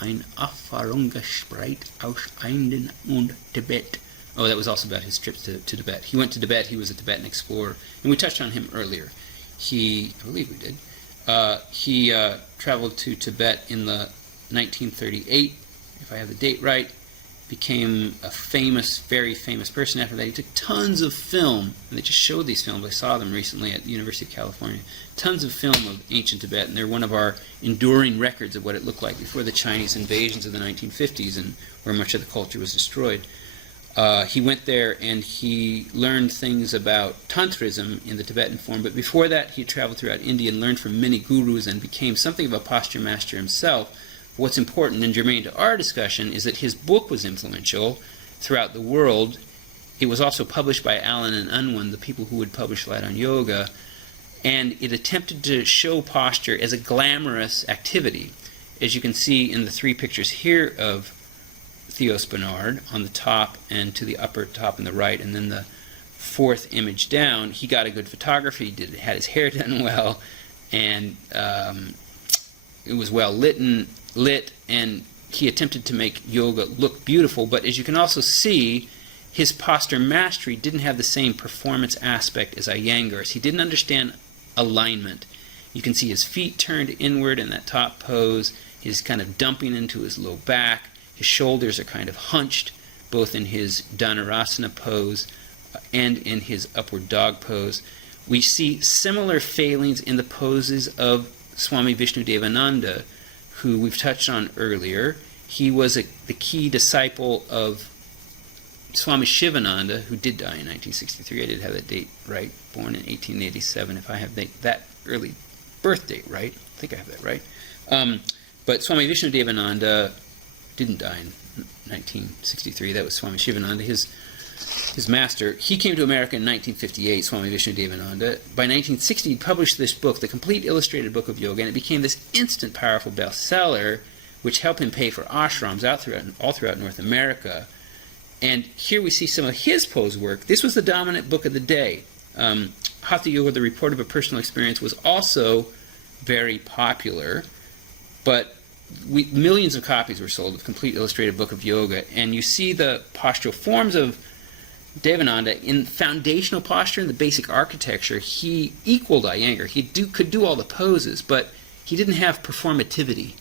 Ein Erfahrungsbericht aus Indien und Tibet. Oh, that was also about his trips to Tibet. He went to Tibet. He was a Tibetan explorer. And we touched on him earlier. I believe we did. He traveled to Tibet in the 1938, if I have the date right, became a famous, very famous person after that. He took tons of film, and they just showed these films. I saw them recently at the University of California. Tons of film of ancient Tibet, and they're one of our enduring records of what it looked like before the Chinese invasions of the 1950s and where much of the culture was destroyed. He went there and he learned things about Tantrism in the Tibetan form, but before that he traveled throughout India and learned from many gurus and became something of a posture master himself. What's important and germane to our discussion is that his book was influential throughout the world. It was also published by Allen and Unwin, the people who would publish Light on Yoga, and it attempted to show posture as a glamorous activity. As you can see in the three pictures here of Theos Bernard on the top and to the upper top and the right, and then the fourth image down, he got a good photography, had his hair done well, and it was well lit, and he attempted to make yoga look beautiful. But as you can also see, his posture mastery didn't have the same performance aspect as Iyengar's. He didn't understand alignment. You can see his feet turned inward in that top pose. He's kind of dumping into his low back. His shoulders are kind of hunched, both in his Dhanurasana pose and in his upward dog pose. We see similar failings in the poses of Swami Vishnudevananda, who we've touched on earlier. He was the key disciple of Swami Shivananda, who did die in 1963. I did have that date right, born in 1887, if I have that early birth date right. I think I have that right. But Swami Vishnudevananda didn't die in 1963. That was Swami Shivananda, his master. He came to America in 1958, Swami Vishnudevananda. By 1960, he published this book, The Complete Illustrated Book of Yoga, and it became this instant, powerful bestseller, which helped him pay for ashrams all throughout North America. And here we see some of his pose work. This was the dominant book of the day. Hatha Yoga, the report of a personal experience, was also very popular, but millions of copies were sold of the Complete Illustrated Book of Yoga, and you see the postural forms of Devananda. In foundational posture and the basic architecture, he equaled Iyengar. He could do all the poses, but he didn't have performativity,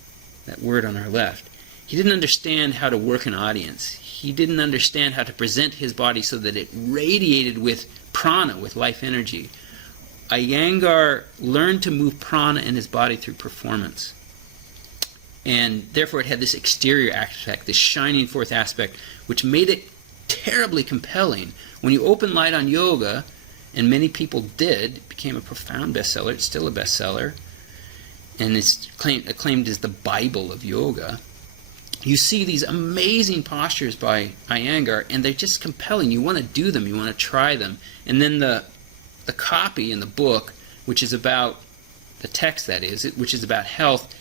that word on our left. He didn't understand how to work an audience. He didn't understand how to present his body so that it radiated with prana, with life energy. Iyengar learned to move prana in his body through performance. And therefore it had this exterior aspect, this shining forth aspect, which made it terribly compelling. When you open light on yoga, and many people did, it became a profound bestseller. It's still a bestseller. And it's acclaimed as the Bible of yoga. You see these amazing postures by Iyengar, and they're just compelling. You want to do them. You want to try them. And then the copy in the book, which is about, the text that is, which is about health,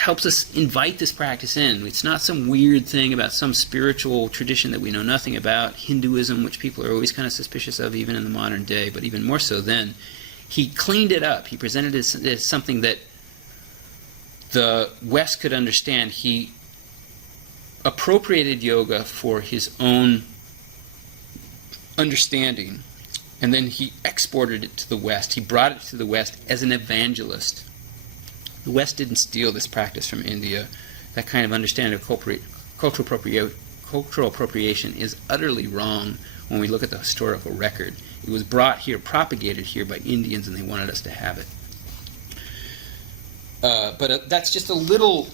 helps us invite this practice in. It's not some weird thing about some spiritual tradition that we know nothing about, Hinduism, which people are always kind of suspicious of even in the modern day, but even more so then. He cleaned it up. He presented it as something that the West could understand. He appropriated yoga for his own understanding, and then he exported it to the West. He brought it to the West as an evangelist. The West didn't steal this practice from India. That kind of understanding of cultural appropriation is utterly wrong when we look at the historical record. It was brought here, propagated here by Indians, and they wanted us to have it. But that's just a little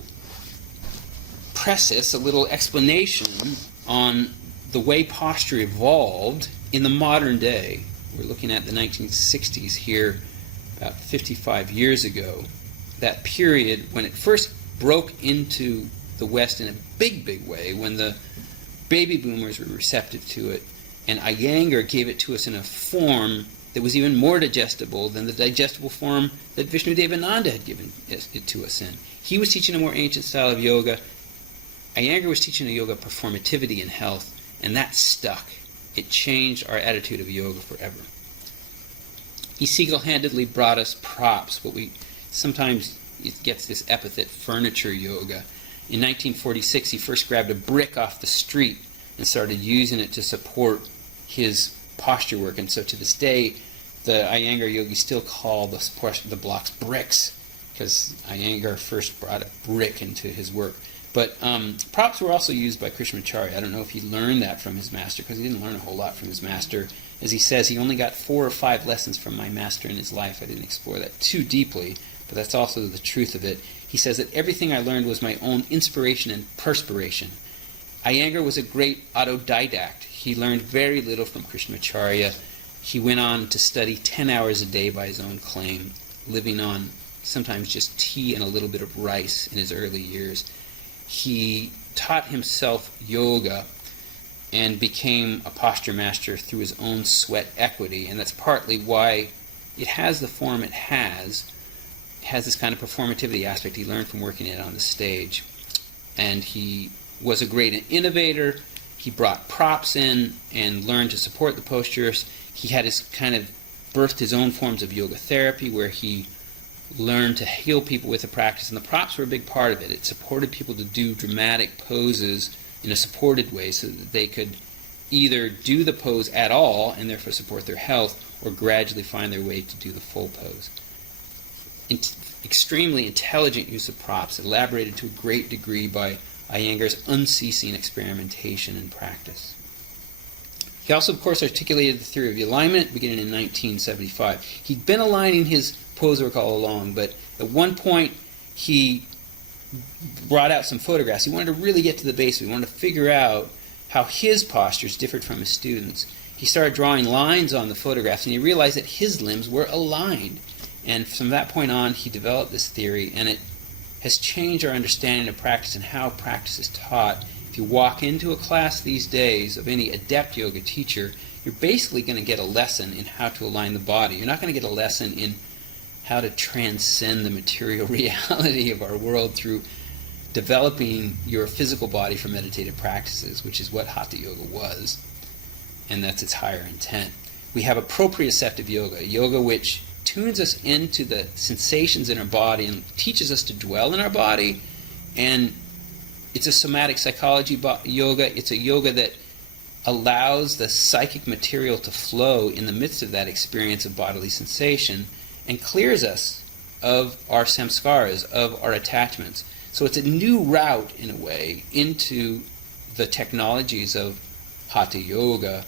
preface, a little explanation on the way posture evolved in the modern day. We're looking at the 1960s here, about 55 years ago. That period when it first broke into the West in a big, big way, when the baby boomers were receptive to it, and Iyengar gave it to us in a form that was even more digestible than the digestible form that Vishnudevananda had given it to us in. He was teaching a more ancient style of yoga. Iyengar was teaching a yoga of performativity and health, and that stuck. It changed our attitude of yoga forever. He single-handedly brought us props, what we sometimes it gets this epithet, furniture yoga. In 1946, he first grabbed a brick off the street and started using it to support his posture work. And so to this day, the Iyengar yogis still call the blocks bricks, because Iyengar first brought a brick into his work. But props were also used by Krishnamacharya. I don't know if he learned that from his master, because he didn't learn a whole lot from his master. As he says, he only got 4 or 5 lessons from my master in his life. I didn't explore that too deeply, but that's also the truth of it. He says that everything I learned was my own inspiration and perspiration. Iyengar was a great autodidact. He learned very little from Krishnamacharya. He went on to study 10 hours a day by his own claim, living on sometimes just tea and a little bit of rice in his early years. He taught himself yoga and became a posture master through his own sweat equity, and that's partly why it has the form it has. It has this kind of performativity aspect he learned from working it on the stage. And he was a great innovator. He brought props in and learned to support the postures. He had his kind of birthed his own forms of yoga therapy where he learned to heal people with the practice, and the props were a big part of it. It supported people to do dramatic poses in a supported way so that they could either do the pose at all and therefore support their health, or gradually find their way to do the full pose. Extremely intelligent use of props, elaborated to a great degree by Iyengar's unceasing experimentation and practice. He also, of course, articulated the theory of alignment beginning in 1975. He'd been aligning his pose work all along, but at one point he brought out some photographs. He wanted to really get to the basics. He wanted to figure out how his postures differed from his students. He started drawing lines on the photographs, and he realized that his limbs were aligned. And from that point on, he developed this theory, and it has changed our understanding of practice and how practice is taught. If you walk into a class these days of any adept yoga teacher, you're basically going to get a lesson in how to align the body. You're not going to get a lesson in how to transcend the material reality of our world through developing your physical body for meditative practices, which is what Hatha Yoga was, and that's its higher intent. We have a proprioceptive yoga, a yoga which tunes us into the sensations in our body and teaches us to dwell in our body, and it's a somatic psychology yoga. It's a yoga that allows the psychic material to flow in the midst of that experience of bodily sensation and clears us of our samskaras, of our attachments. So it's a new route, in a way, into the technologies of Hatha Yoga.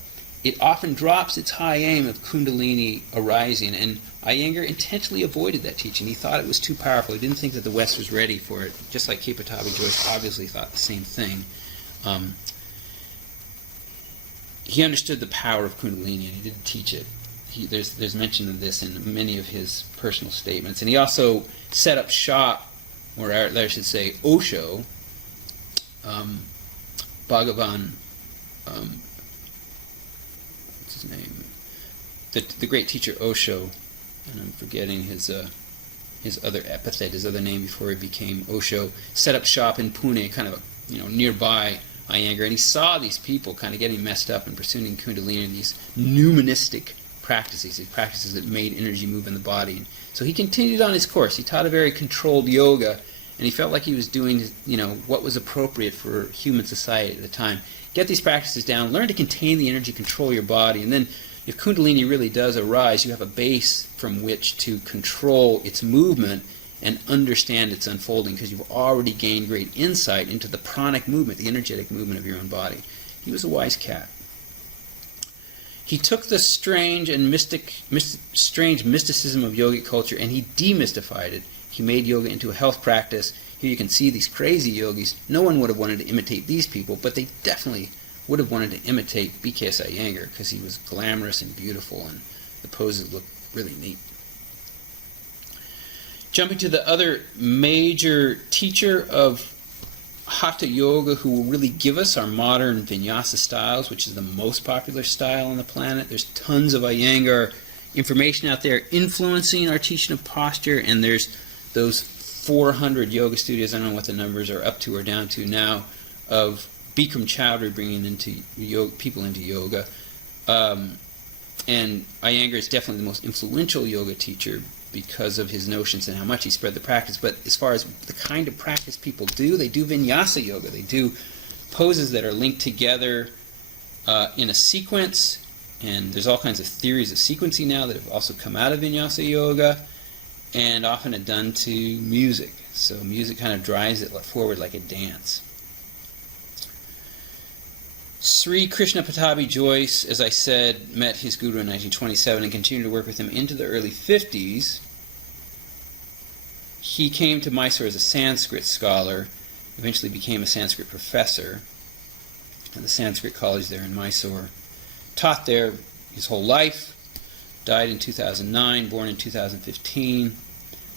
it often drops its high aim of Kundalini arising, and Iyengar intentionally avoided that teaching. He thought it was too powerful. He didn't think that the West was ready for it, just like K. Pattabhi Jois obviously thought the same thing. He understood the power of Kundalini, and he didn't teach it. There's mention of this in many of his personal statements. And he also set up shop, or I should say Osho, Bhagavan, what's his name? The great teacher Osho, and I'm forgetting his other epithet, his other name before he became Osho, set up shop in Pune, kind of nearby Iyengar, and he saw these people kind of getting messed up and pursuing Kundalini, these nuministic practices, these practices that made energy move in the body. And so he continued on his course. He taught a very controlled yoga, and he felt like he was doing, what was appropriate for human society at the time. Get these practices down, learn to contain the energy, control your body, and then if Kundalini really does arise, you have a base from which to control its movement and understand its unfolding, because you've already gained great insight into the pranic movement, the energetic movement of your own body. He was a wise cat. He took the strange mysticism of yogic culture and he demystified it. He made yoga into a health practice. Here you can see these crazy yogis. No one would have wanted to imitate these people, but they definitely would have wanted to imitate B.K.S. Iyengar because he was glamorous and beautiful and the poses looked really neat. Jumping to the other major teacher of Hatha Yoga who will really give us our modern vinyasa styles, which is the most popular style on the planet. There's tons of Iyengar information out there influencing our teaching of posture, and there's those 400 yoga studios, I don't know what the numbers are up to or down to now, of Bikram Chowdhury bringing people into yoga. And Iyengar is definitely the most influential yoga teacher because of his notions and how much he spread the practice. But as far as the kind of practice people do, they do vinyasa yoga. They do poses that are linked together in a sequence, and there's all kinds of theories of sequencing now that have also come out of vinyasa yoga, and often are done to music. So music kind of drives it forward like a dance. Sri Krishna Pattabhi Jois, as I said, met his guru in 1927 and continued to work with him into the early 50s. He came to Mysore as a Sanskrit scholar, eventually became a Sanskrit professor at the Sanskrit college there in Mysore. Taught there his whole life, died in 2009, born in 2015.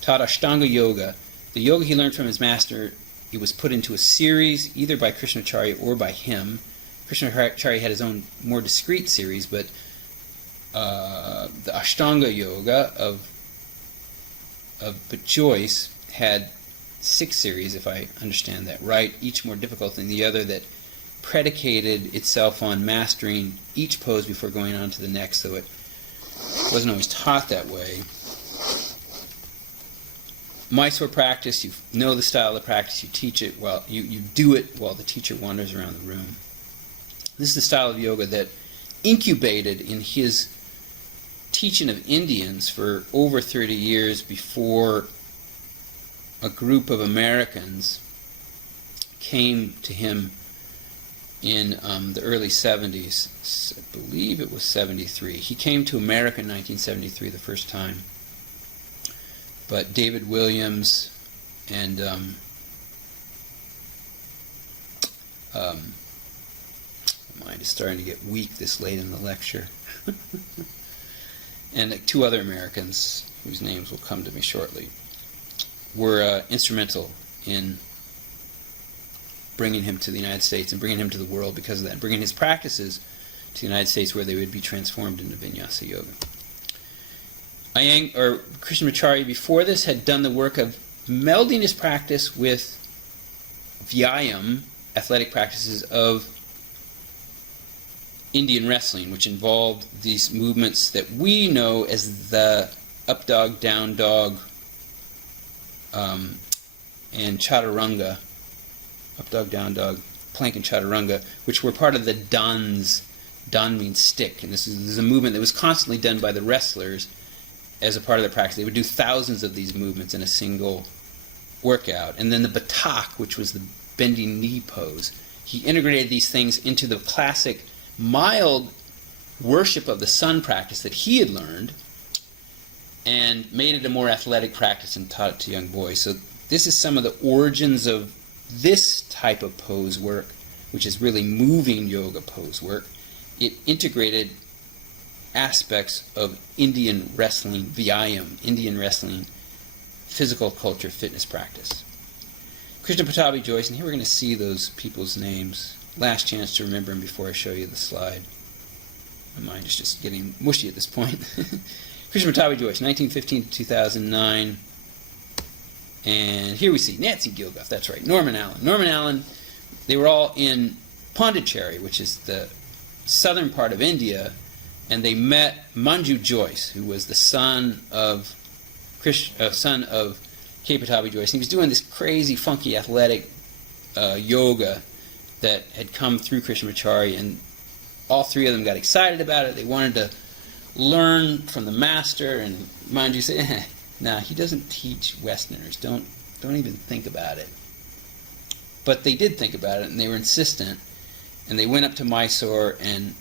Taught Ashtanga Yoga. The yoga he learned from his master, it was put into a series, either by Krishnamacharya or by him. Krishnamacharya had his own more discrete series, but the Ashtanga Yoga of Jois had 6 series, if I understand that right, each more difficult than the other, that predicated itself on mastering each pose before going on to the next, so it wasn't always taught that way. Mysore practice, you know the style of practice, you teach it, you do it while the teacher wanders around the room. This is the style of yoga that incubated in his teaching of Indians for over 30 years before a group of Americans came to him in the early 70s. I believe it was 73. He came to America in 1973 the first time. But David Williams and my mind is starting to get weak this late in the lecture. And 2 other Americans, whose names will come to me shortly, were instrumental in bringing him to the United States and bringing him to the world because of that, bringing his practices to the United States where they would be transformed into vinyasa yoga. Krishnamacharya before this had done the work of melding his practice with vyayam, athletic practices of Indian wrestling, which involved these movements that we know as the up dog, down dog, and chaturanga, up dog, down dog, plank and chaturanga, which were part of the dans. Dan means stick, and this is a movement that was constantly done by the wrestlers as a part of their practice. They would do thousands of these movements in a single workout. And then the batak, which was the bending knee pose, he integrated these things into the classic mild worship of the sun practice that he had learned and made it a more athletic practice and taught it to young boys. So this is some of the origins of this type of pose work, which is really moving yoga pose work. It integrated aspects of Indian wrestling, Vyayam, Indian wrestling, physical culture, fitness practice. Krishna Patabi Joyce, and here we're going to see those people's names. Last chance to remember them before I show you the slide. My mind is just getting mushy at this point. Krishna Patabi Joyce, 1915 to 2009. And here we see Nancy Gilguff, that's right, Norman Allen. Norman Allen, they were all in Pondicherry, which is the southern part of India, and they met Manju Joyce, who was the son of K. Patabi Joyce. And he was doing this crazy, funky, athletic yoga that had come through Krishnamacharya, and all three of them got excited about it. They wanted to learn from the master, and Manju said, nah, he doesn't teach Westerners. Don't even think about it. But they did think about it, and they were insistent, and they went up to Mysore, and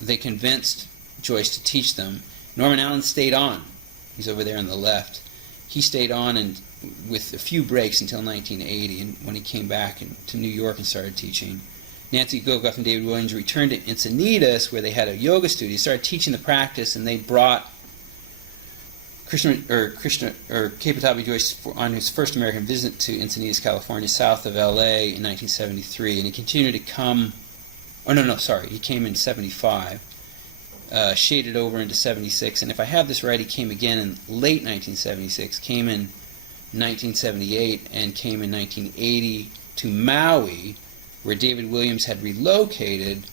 they convinced Joyce to teach them. Norman Allen stayed on. He's over there on the left. He stayed on and with a few breaks until 1980, and when he came back to New York and started teaching. Nancy Gilguff and David Williams returned to Encinitas, where they had a yoga studio, started teaching the practice, and they brought K. Patabi Joyce on his first American visit to Encinitas, California, south of L.A. in 1973, and he continued to come. He came in 75, shaded over into 76, and if I have this right, he came again in late 1976, came in 1978, and came in 1980 to Maui, where David Williams had relocated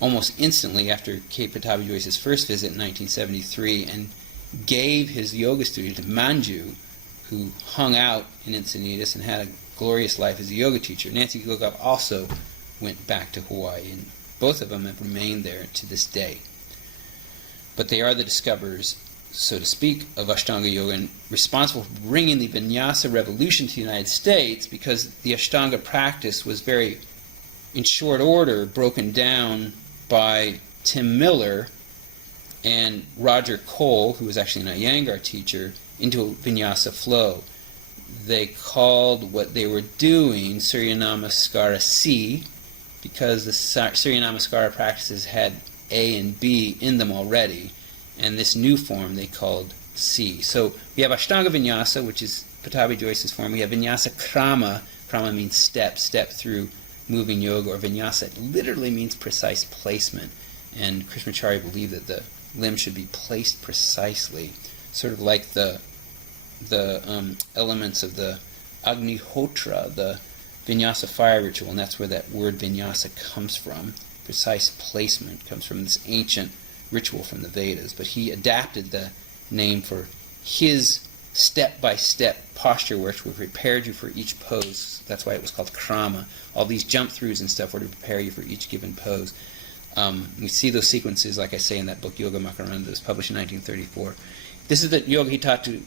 almost instantly after K. Patabi Joyce's first visit in 1973, and gave his yoga studio to Manju, who hung out in Encinitas and had a glorious life as a yoga teacher. Nancy Gilguff also went back to Hawaii, and both of them have remained there to this day. But they are the discoverers, so to speak, of Ashtanga Yoga, and responsible for bringing the Vinyasa revolution to the United States, because the Ashtanga practice was very, in short order, broken down by Tim Miller and Roger Cole, who was actually an Iyengar teacher, into a Vinyasa flow. They called what they were doing Surya Namaskara C, because the Surya Namaskara practices had A and B in them already, and this new form they called C. So we have Ashtanga Vinyasa, which is Patabi Joyce's form. We have Vinyasa Krama. Krama means step through moving yoga, or Vinyasa literally means precise placement. And Krishnamacharya believed that the limb should be placed precisely, sort of like the elements of the Agnihotra, the Vinyasa fire ritual, and that's where that word Vinyasa comes from. Precise placement comes from this ancient ritual from the Vedas, but he adapted the name for his step-by-step posture work, which prepared you for each pose. That's why it was called krama. All these jump-throughs and stuff were to prepare you for each given pose. We see those sequences, like I say, in that book, Yoga Makaranda, that was published in 1934. This is the yoga he taught to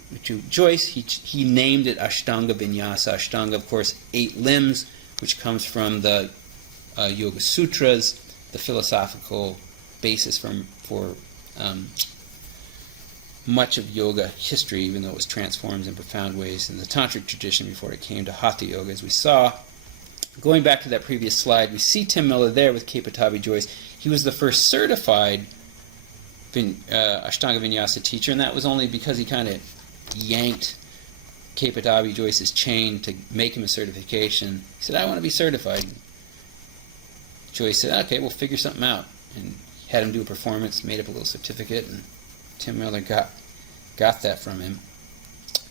Joyce. He named it Ashtanga Vinyasa. Ashtanga, of course, 8 limbs, which comes from the Yoga Sutras, the philosophical basis for much of yoga history, even though it was transformed in profound ways in the Tantric tradition before it came to Hatha Yoga, as we saw. Going back to that previous slide, we see Tim Miller there with K. Patabi Joyce. He was the first certified Ashtanga Vinyasa teacher, and that was only because he kind of yanked K. Patabi Joyce's chain to make him a certification. He said, I want to be certified. Joyce said, okay, we'll figure something out. And had him do a performance, made up a little certificate, and Tim Miller got that from him.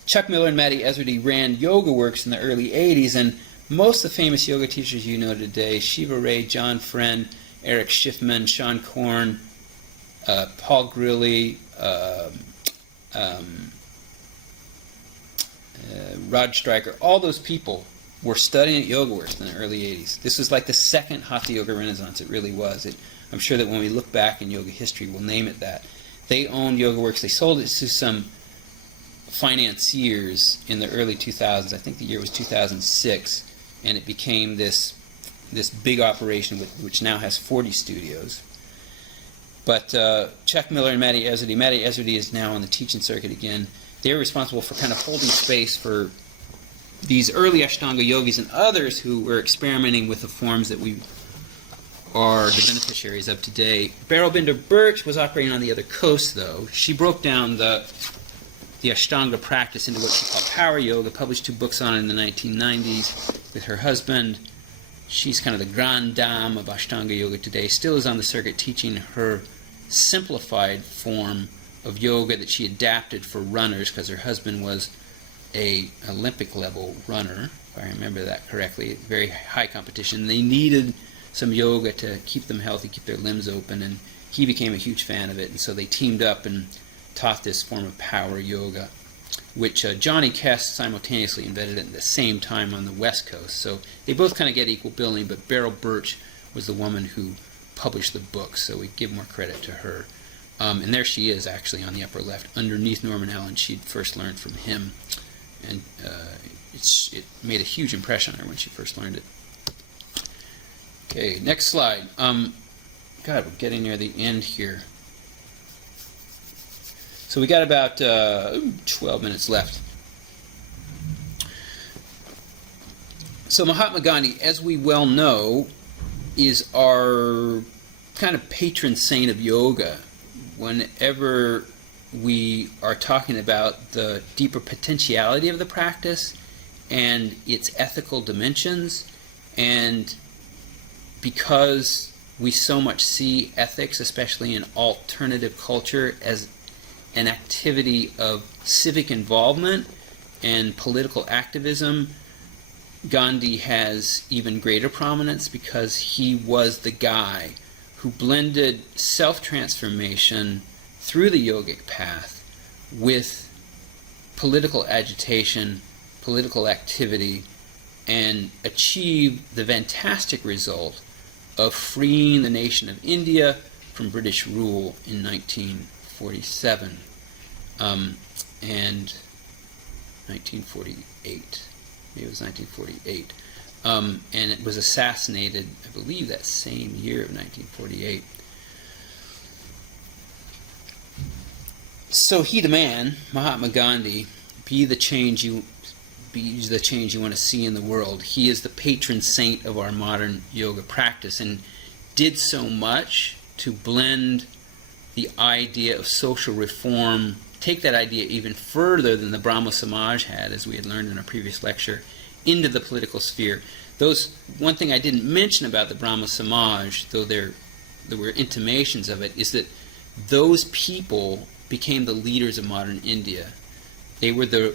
Chuck Miller and Matty Ezrady ran Yoga Works in the early 80s, and most of the famous yoga teachers you know today, Shiva Ray, John Friend, Eric Schiffman, Sean Korn, Paul Grilly, Rod Stryker, all those people were studying at Yoga Works in the early 80s. This was like the second Hatha Yoga Renaissance. It really was. I'm sure that when we look back in yoga history, we'll name it that. They owned Yoga Works. They sold it to some financiers in the early 2000s. I think the year was 2006, and it became this big operation which now has 40 studios. But Chuck Miller and Matty Ezerdy is now on the teaching circuit again. They're responsible for kind of holding space for these early Ashtanga yogis and others who were experimenting with the forms that we are the beneficiaries of today. Beryl Binder Birch was operating on the other coast, though. She broke down the Ashtanga practice into what she called power yoga, published 2 books on it in the 1990s with her husband. She's kind of the grande dame of Ashtanga yoga today, still is on the circuit teaching her simplified form of yoga that she adapted for runners, because her husband was a Olympic level runner, if I remember that correctly, very high competition. They needed some yoga to keep them healthy, keep their limbs open, and he became a huge fan of it, and so they teamed up and taught this form of power yoga, which Johnny Kess simultaneously invented at the same time on the West Coast. So they both kind of get equal billing, but Beryl Birch was the woman who published the book, so we give more credit to her. And there she is, actually, on the upper left, underneath Norman Allen. She'd first learned from him, and it made a huge impression on her when she first learned it. Okay, next slide. God, we're getting near the end here. So we got about 12 minutes left. So Mahatma Gandhi, as we well know, is our kind of patron saint of yoga. Whenever we are talking about the deeper potentiality of the practice and its ethical dimensions, and because we so much see ethics, especially in alternative culture, as an activity of civic involvement and political activism, Gandhi has even greater prominence because he was the guy who blended self-transformation through the yogic path with political agitation, political activity, and achieved the fantastic result of freeing the nation of India from British rule in 1947 and 1948. Maybe it was 1948. And it was assassinated, I believe, that same year of 1948. So he, the man, Mahatma Gandhi, be the change you want to see in the world. He is the patron saint of our modern yoga practice, and did so much to blend the idea of social reform, take that idea even further than the Brahmo Samaj had, as we had learned in our previous lecture, into the political sphere. One thing I didn't mention about the Brahmo Samaj, though there were intimations of it, is that those people became the leaders of modern India. They were the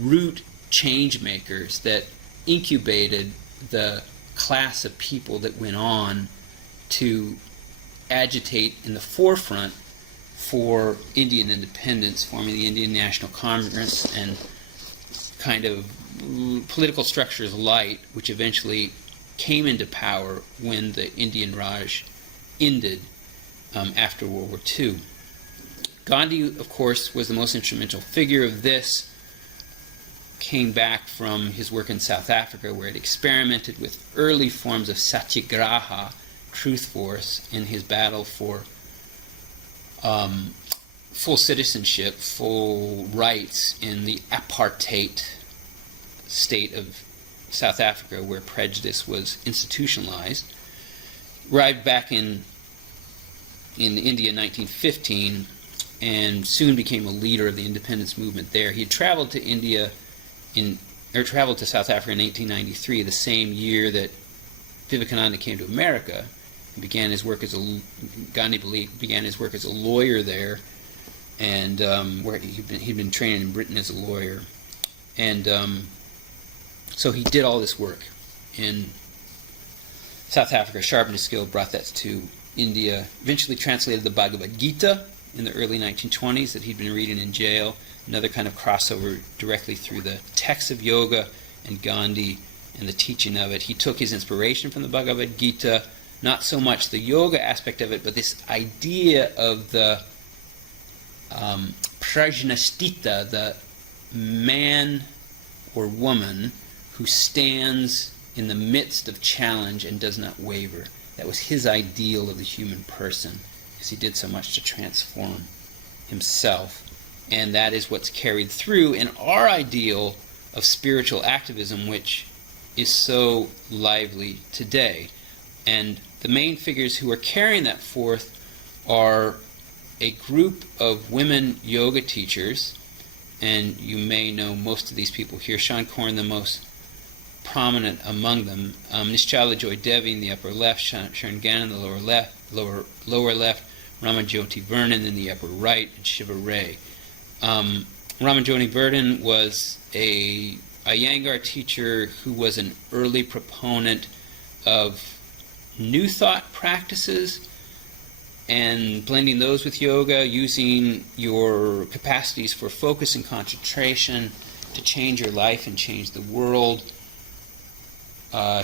root change makers that incubated the class of people that went on to agitate in the forefront for Indian independence, forming the Indian National Congress and kind of political structures light, which eventually came into power when the Indian Raj ended after World War II. Gandhi, of course, was the most instrumental figure of this. Came back from his work in South Africa, where it experimented with early forms of satyagraha, truth force, in his battle for full citizenship, full rights in the apartheid state of South Africa, where prejudice was institutionalized. Arrived back in India in 1915, and soon became a leader of the independence movement there. He had traveled to traveled to South Africa in 1893, the same year that Vivekananda came to America. He began his work Gandhi began his work as a lawyer there, and where he'd been training in Britain as a lawyer, and so he did all this work in South Africa, sharpened his skill, brought that to India, eventually translated the Bhagavad Gita in the early 1920s that he'd been reading in jail, another kind of crossover directly through the text of yoga and Gandhi and the teaching of it. He took his inspiration from the Bhagavad Gita, not so much the yoga aspect of it, but this idea of the prajnastita, the man or woman who stands in the midst of challenge and does not waver. That was his ideal of the human person. because he did so much to transform himself. And that is what's carried through in our ideal of spiritual activism, which is so lively today. And the main figures who are carrying that forth are a group of women yoga teachers, and you may know most of these people here. Sean Korn, the most prominent among them. Nischala Joy Devi in the upper left, Sharon Gannon in the lower left, Ramanjoti Vernon in the upper right, and Shiva Ray. Ramanjoti Vernon was a Iyengar teacher who was an early proponent of New Thought practices and blending those with yoga, using your capacities for focus and concentration to change your life and change the world.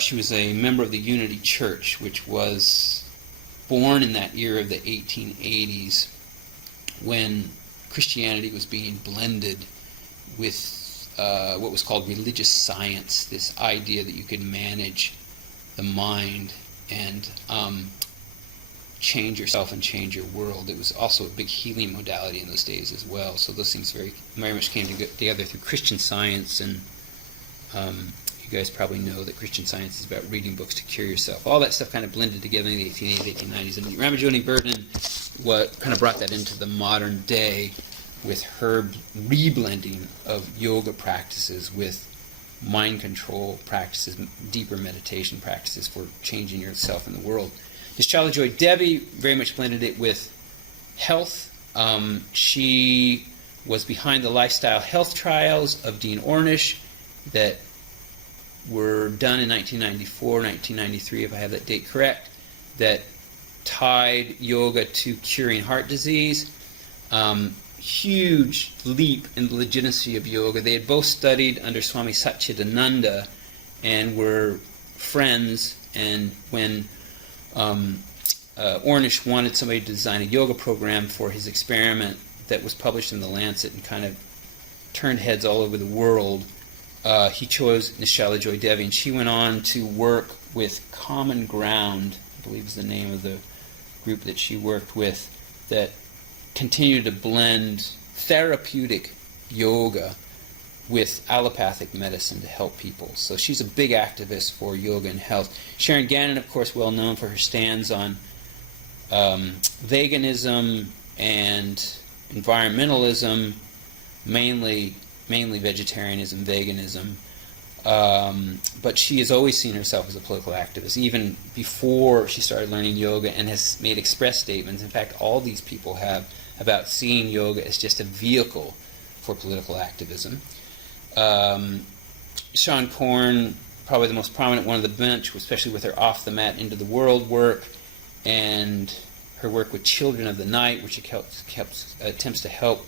She was a member of the Unity Church, which was born in that era of the 1880s when Christianity was being blended with what was called religious science, this idea that you could manage the mind and change yourself and change your world. It was also a big healing modality in those days as well. So those things very much came together through Christian Science, and you guys probably know that Christian Science is about reading books to cure yourself. All that stuff kind of blended together in the 1880s, 1890s. And Ramanjoti Vernon kind of brought that into the modern day with her reblending of yoga practices with mind control practices, deeper meditation practices for changing yourself and the world. Nischala Joy Devi very much blended it with health. She was behind the lifestyle health trials of Dean Ornish that were done in 1994, 1993, if I have that date correct, that tied yoga to curing heart disease. Huge leap in the legitimacy of yoga. They had both studied under Swami Satchidananda and were friends, and when Ornish wanted somebody to design a yoga program for his experiment that was published in The Lancet and kind of turned heads all over the world, he chose Nischala Joy Devi, and she went on to work with Common Ground, I believe is the name of the group that she worked with, that continued to blend therapeutic yoga with allopathic medicine to help people. So she's a big activist for yoga and health. Sharon Gannon, of course, well known for her stands on veganism and environmentalism, mainly vegetarianism, veganism. But she has always seen herself as a political activist, even before she started learning yoga, and has made express statements. In fact, all these people have about seeing yoga as just a vehicle for political activism. Sean Korn, probably the most prominent one of the bunch, especially with her Off the Mat Into the World work, and her work with Children of the Night, which attempts to help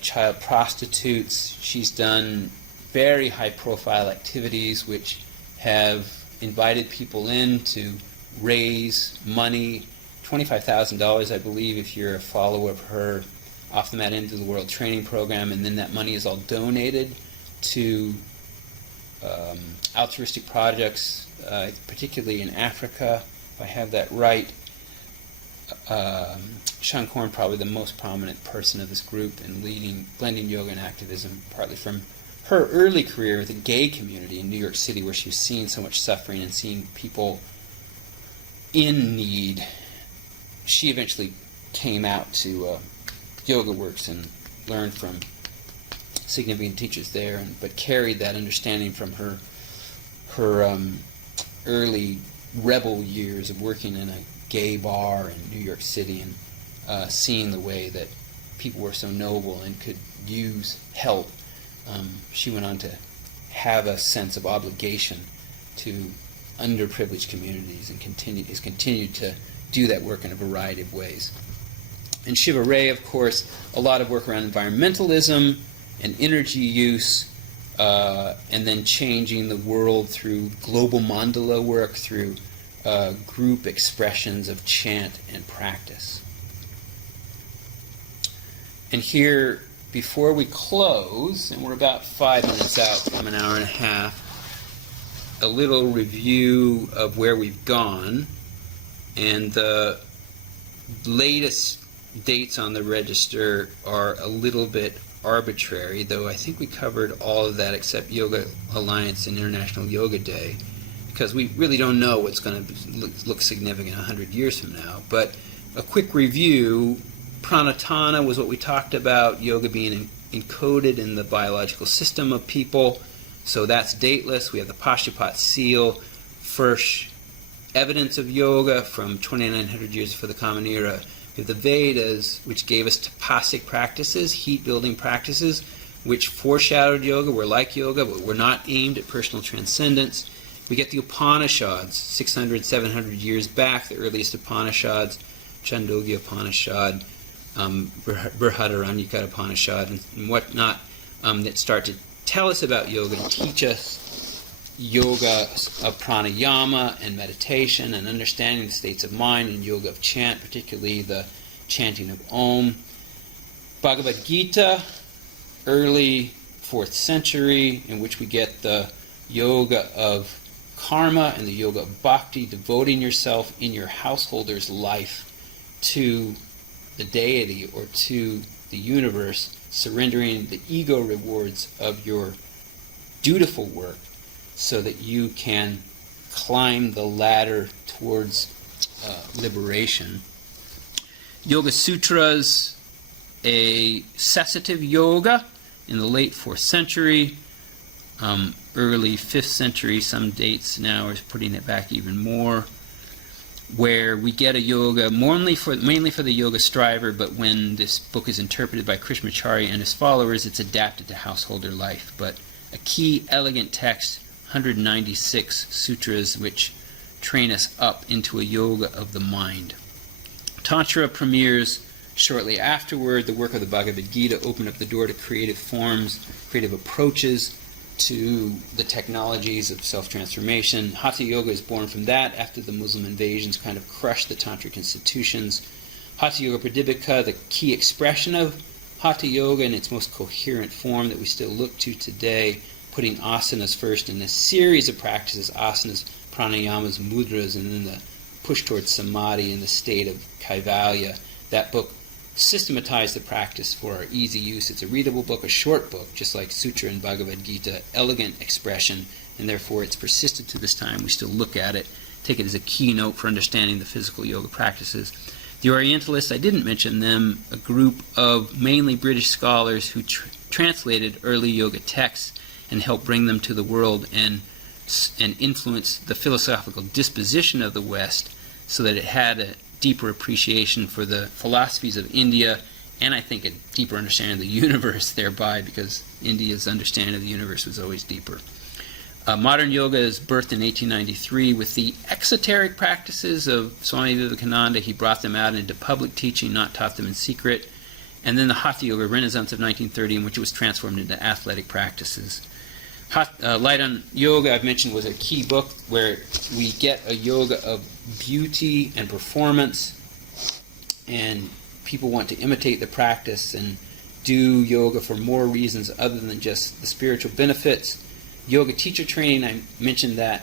child prostitutes. She's done very high-profile activities which have invited people in to raise money, $25,000, I believe, if you're a follower of her Off the Mat Into the World training program, and then that money is all donated to altruistic projects, particularly in Africa, if I have that right. Sean Korn, probably the most prominent person of this group in blending yoga and activism, partly from her early career with the gay community in New York City, where she was seeing so much suffering and seeing people in need. She eventually came out to Yoga Works and learned from significant teachers there, but carried that understanding from her early rebel years of working in a gay bar in New York City and seeing the way that people were so noble and could use help. She went on to have a sense of obligation to underprivileged communities and has continued to do that work in a variety of ways. And Shiva Ray, of course, a lot of work around environmentalism and energy use, and then changing the world through global mandala work, through group expressions of chant and practice. And here, before we close, and we're about 5 minutes out from an hour and a half, a little review of where we've gone. And the latest dates on the register are a little bit arbitrary, though I think we covered all of that except Yoga Alliance and International Yoga Day, because we really don't know what's going to look significant 100 years from now. But a quick review: Pranatana was what we talked about, yoga being encoded in the biological system of people, so that's dateless. We have the Pashuphat seal, first evidence of yoga from 2,900 years before the Common Era. We have the Vedas, which gave us tapasic practices, heat-building practices, which foreshadowed yoga. We're like yoga, but we're not aimed at personal transcendence. We get the Upanishads, 600, 700 years back, the earliest Upanishads, Chandogya Upanishad, Brihadaranyaka Upanishad, and whatnot, that start to tell us about yoga, to teach us yoga of pranayama and meditation and understanding the states of mind, and yoga of chant, particularly the chanting of Om. Bhagavad Gita, early 4th century, in which we get the yoga of karma and the yoga of bhakti, devoting yourself in your householder's life to the deity or to the universe, surrendering the ego rewards of your dutiful work so that you can climb the ladder towards liberation. Yoga Sutras, a cessative yoga in the late 4th century, early 5th century, some dates now are putting it back even more, where we get a yoga mainly for the yoga striver, but when this book is interpreted by Krishnamacharya and his followers, it's adapted to householder life. But a key, elegant text, 196 sutras, which train us up into a yoga of the mind. Tantra premieres shortly afterward. The work of the Bhagavad Gita opened up the door to creative forms, creative approaches to the technologies of self-transformation. Hatha Yoga is born from that after the Muslim invasions kind of crushed the tantric institutions. Hatha Yoga Pradipika, the key expression of Hatha Yoga in its most coherent form that we still look to today, putting asanas first in a series of practices, asanas, pranayamas, mudras, and then the push towards samadhi in the state of kaivalya. That book systematized the practice for our easy use. It's a readable book, a short book, just like Sutra and Bhagavad Gita, elegant expression, and therefore it's persisted to this time. We still look at it, take it as a keynote for understanding the physical yoga practices. The Orientalists, I didn't mention them, a group of mainly British scholars who translated early yoga texts and helped bring them to the world and influence the philosophical disposition of the West so that it had a deeper appreciation for the philosophies of India, and I think a deeper understanding of the universe thereby, because India's understanding of the universe was always deeper. Modern yoga is birthed in 1893 with the exoteric practices of Swami Vivekananda. He brought them out into public teaching, not taught them in secret. And then the Hatha Yoga Renaissance of 1930, in which it was transformed into athletic practices. Light on Yoga, I've mentioned, was a key book where we get a yoga of beauty and performance, and people want to imitate the practice and do yoga for more reasons other than just the spiritual benefits. Yoga teacher training, I mentioned that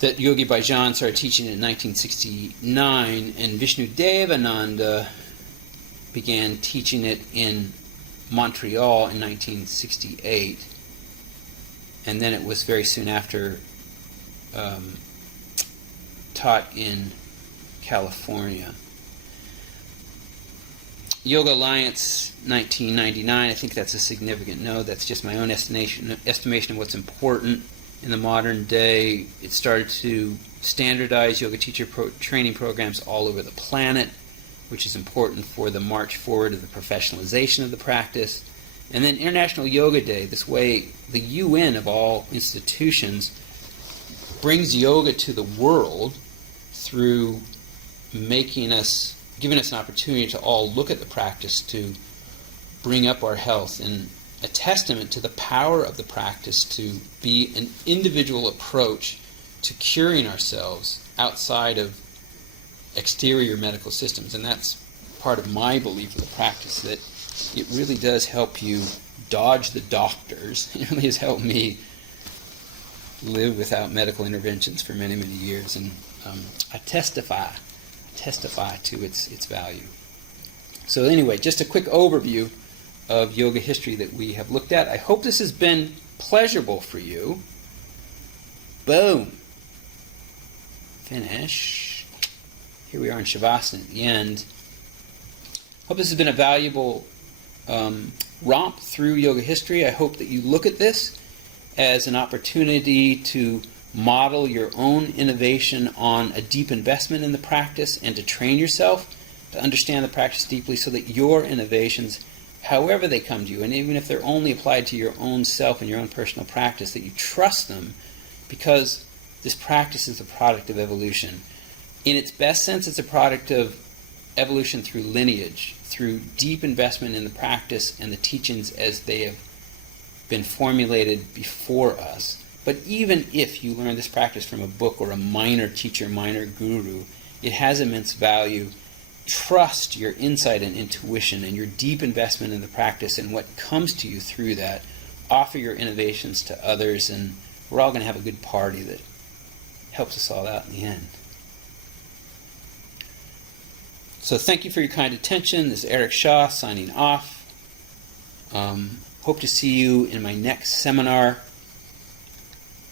that Yogi Bhajan started teaching in 1969, and Vishnu Devananda began teaching it in Montreal in 1968, and then it was very soon after taught in California. Yoga Alliance 1999, I think that's a significant note. That's just my own estimation of what's important in the modern day. It started to standardize yoga teacher training programs all over the planet, which is important for the march forward of the professionalization of the practice. And then International Yoga Day, this way the UN of all institutions brings yoga to the world through giving us an opportunity to all look at the practice to bring up our health, and a testament to the power of the practice to be an individual approach to curing ourselves outside of exterior medical systems. And that's part of my belief of the practice, that it really does help you dodge the doctors. It really has helped me lived without medical interventions for many, many years, and I testify to its value. So anyway, just a quick overview of yoga history that we have looked at. I hope this has been pleasurable for you. Boom. Finish. Here we are in Shavasana at the end. Hope this has been a valuable romp through yoga history. I hope that you look at this as an opportunity to model your own innovation on a deep investment in the practice and to train yourself to understand the practice deeply so that your innovations, however they come to you, and even if they're only applied to your own self and your own personal practice, that you trust them because this practice is a product of evolution. In its best sense, it's a product of evolution through lineage, through deep investment in the practice and the teachings as they have been formulated before us. But even if you learn this practice from a book or a minor teacher, minor guru, it has immense value. Trust your insight and intuition and your deep investment in the practice and what comes to you through that. Offer your innovations to others, and we're all going to have a good party that helps us all out in the end. So thank you for your kind attention. This is Eric Shaw signing off. Hope to see you in my next seminar.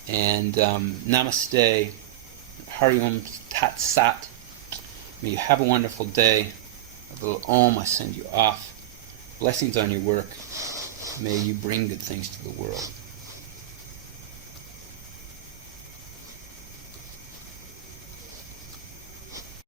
And namaste. Hari Om Tat Sat. May you have a wonderful day. A little Om, I send you off. Blessings on your work. May you bring good things to the world.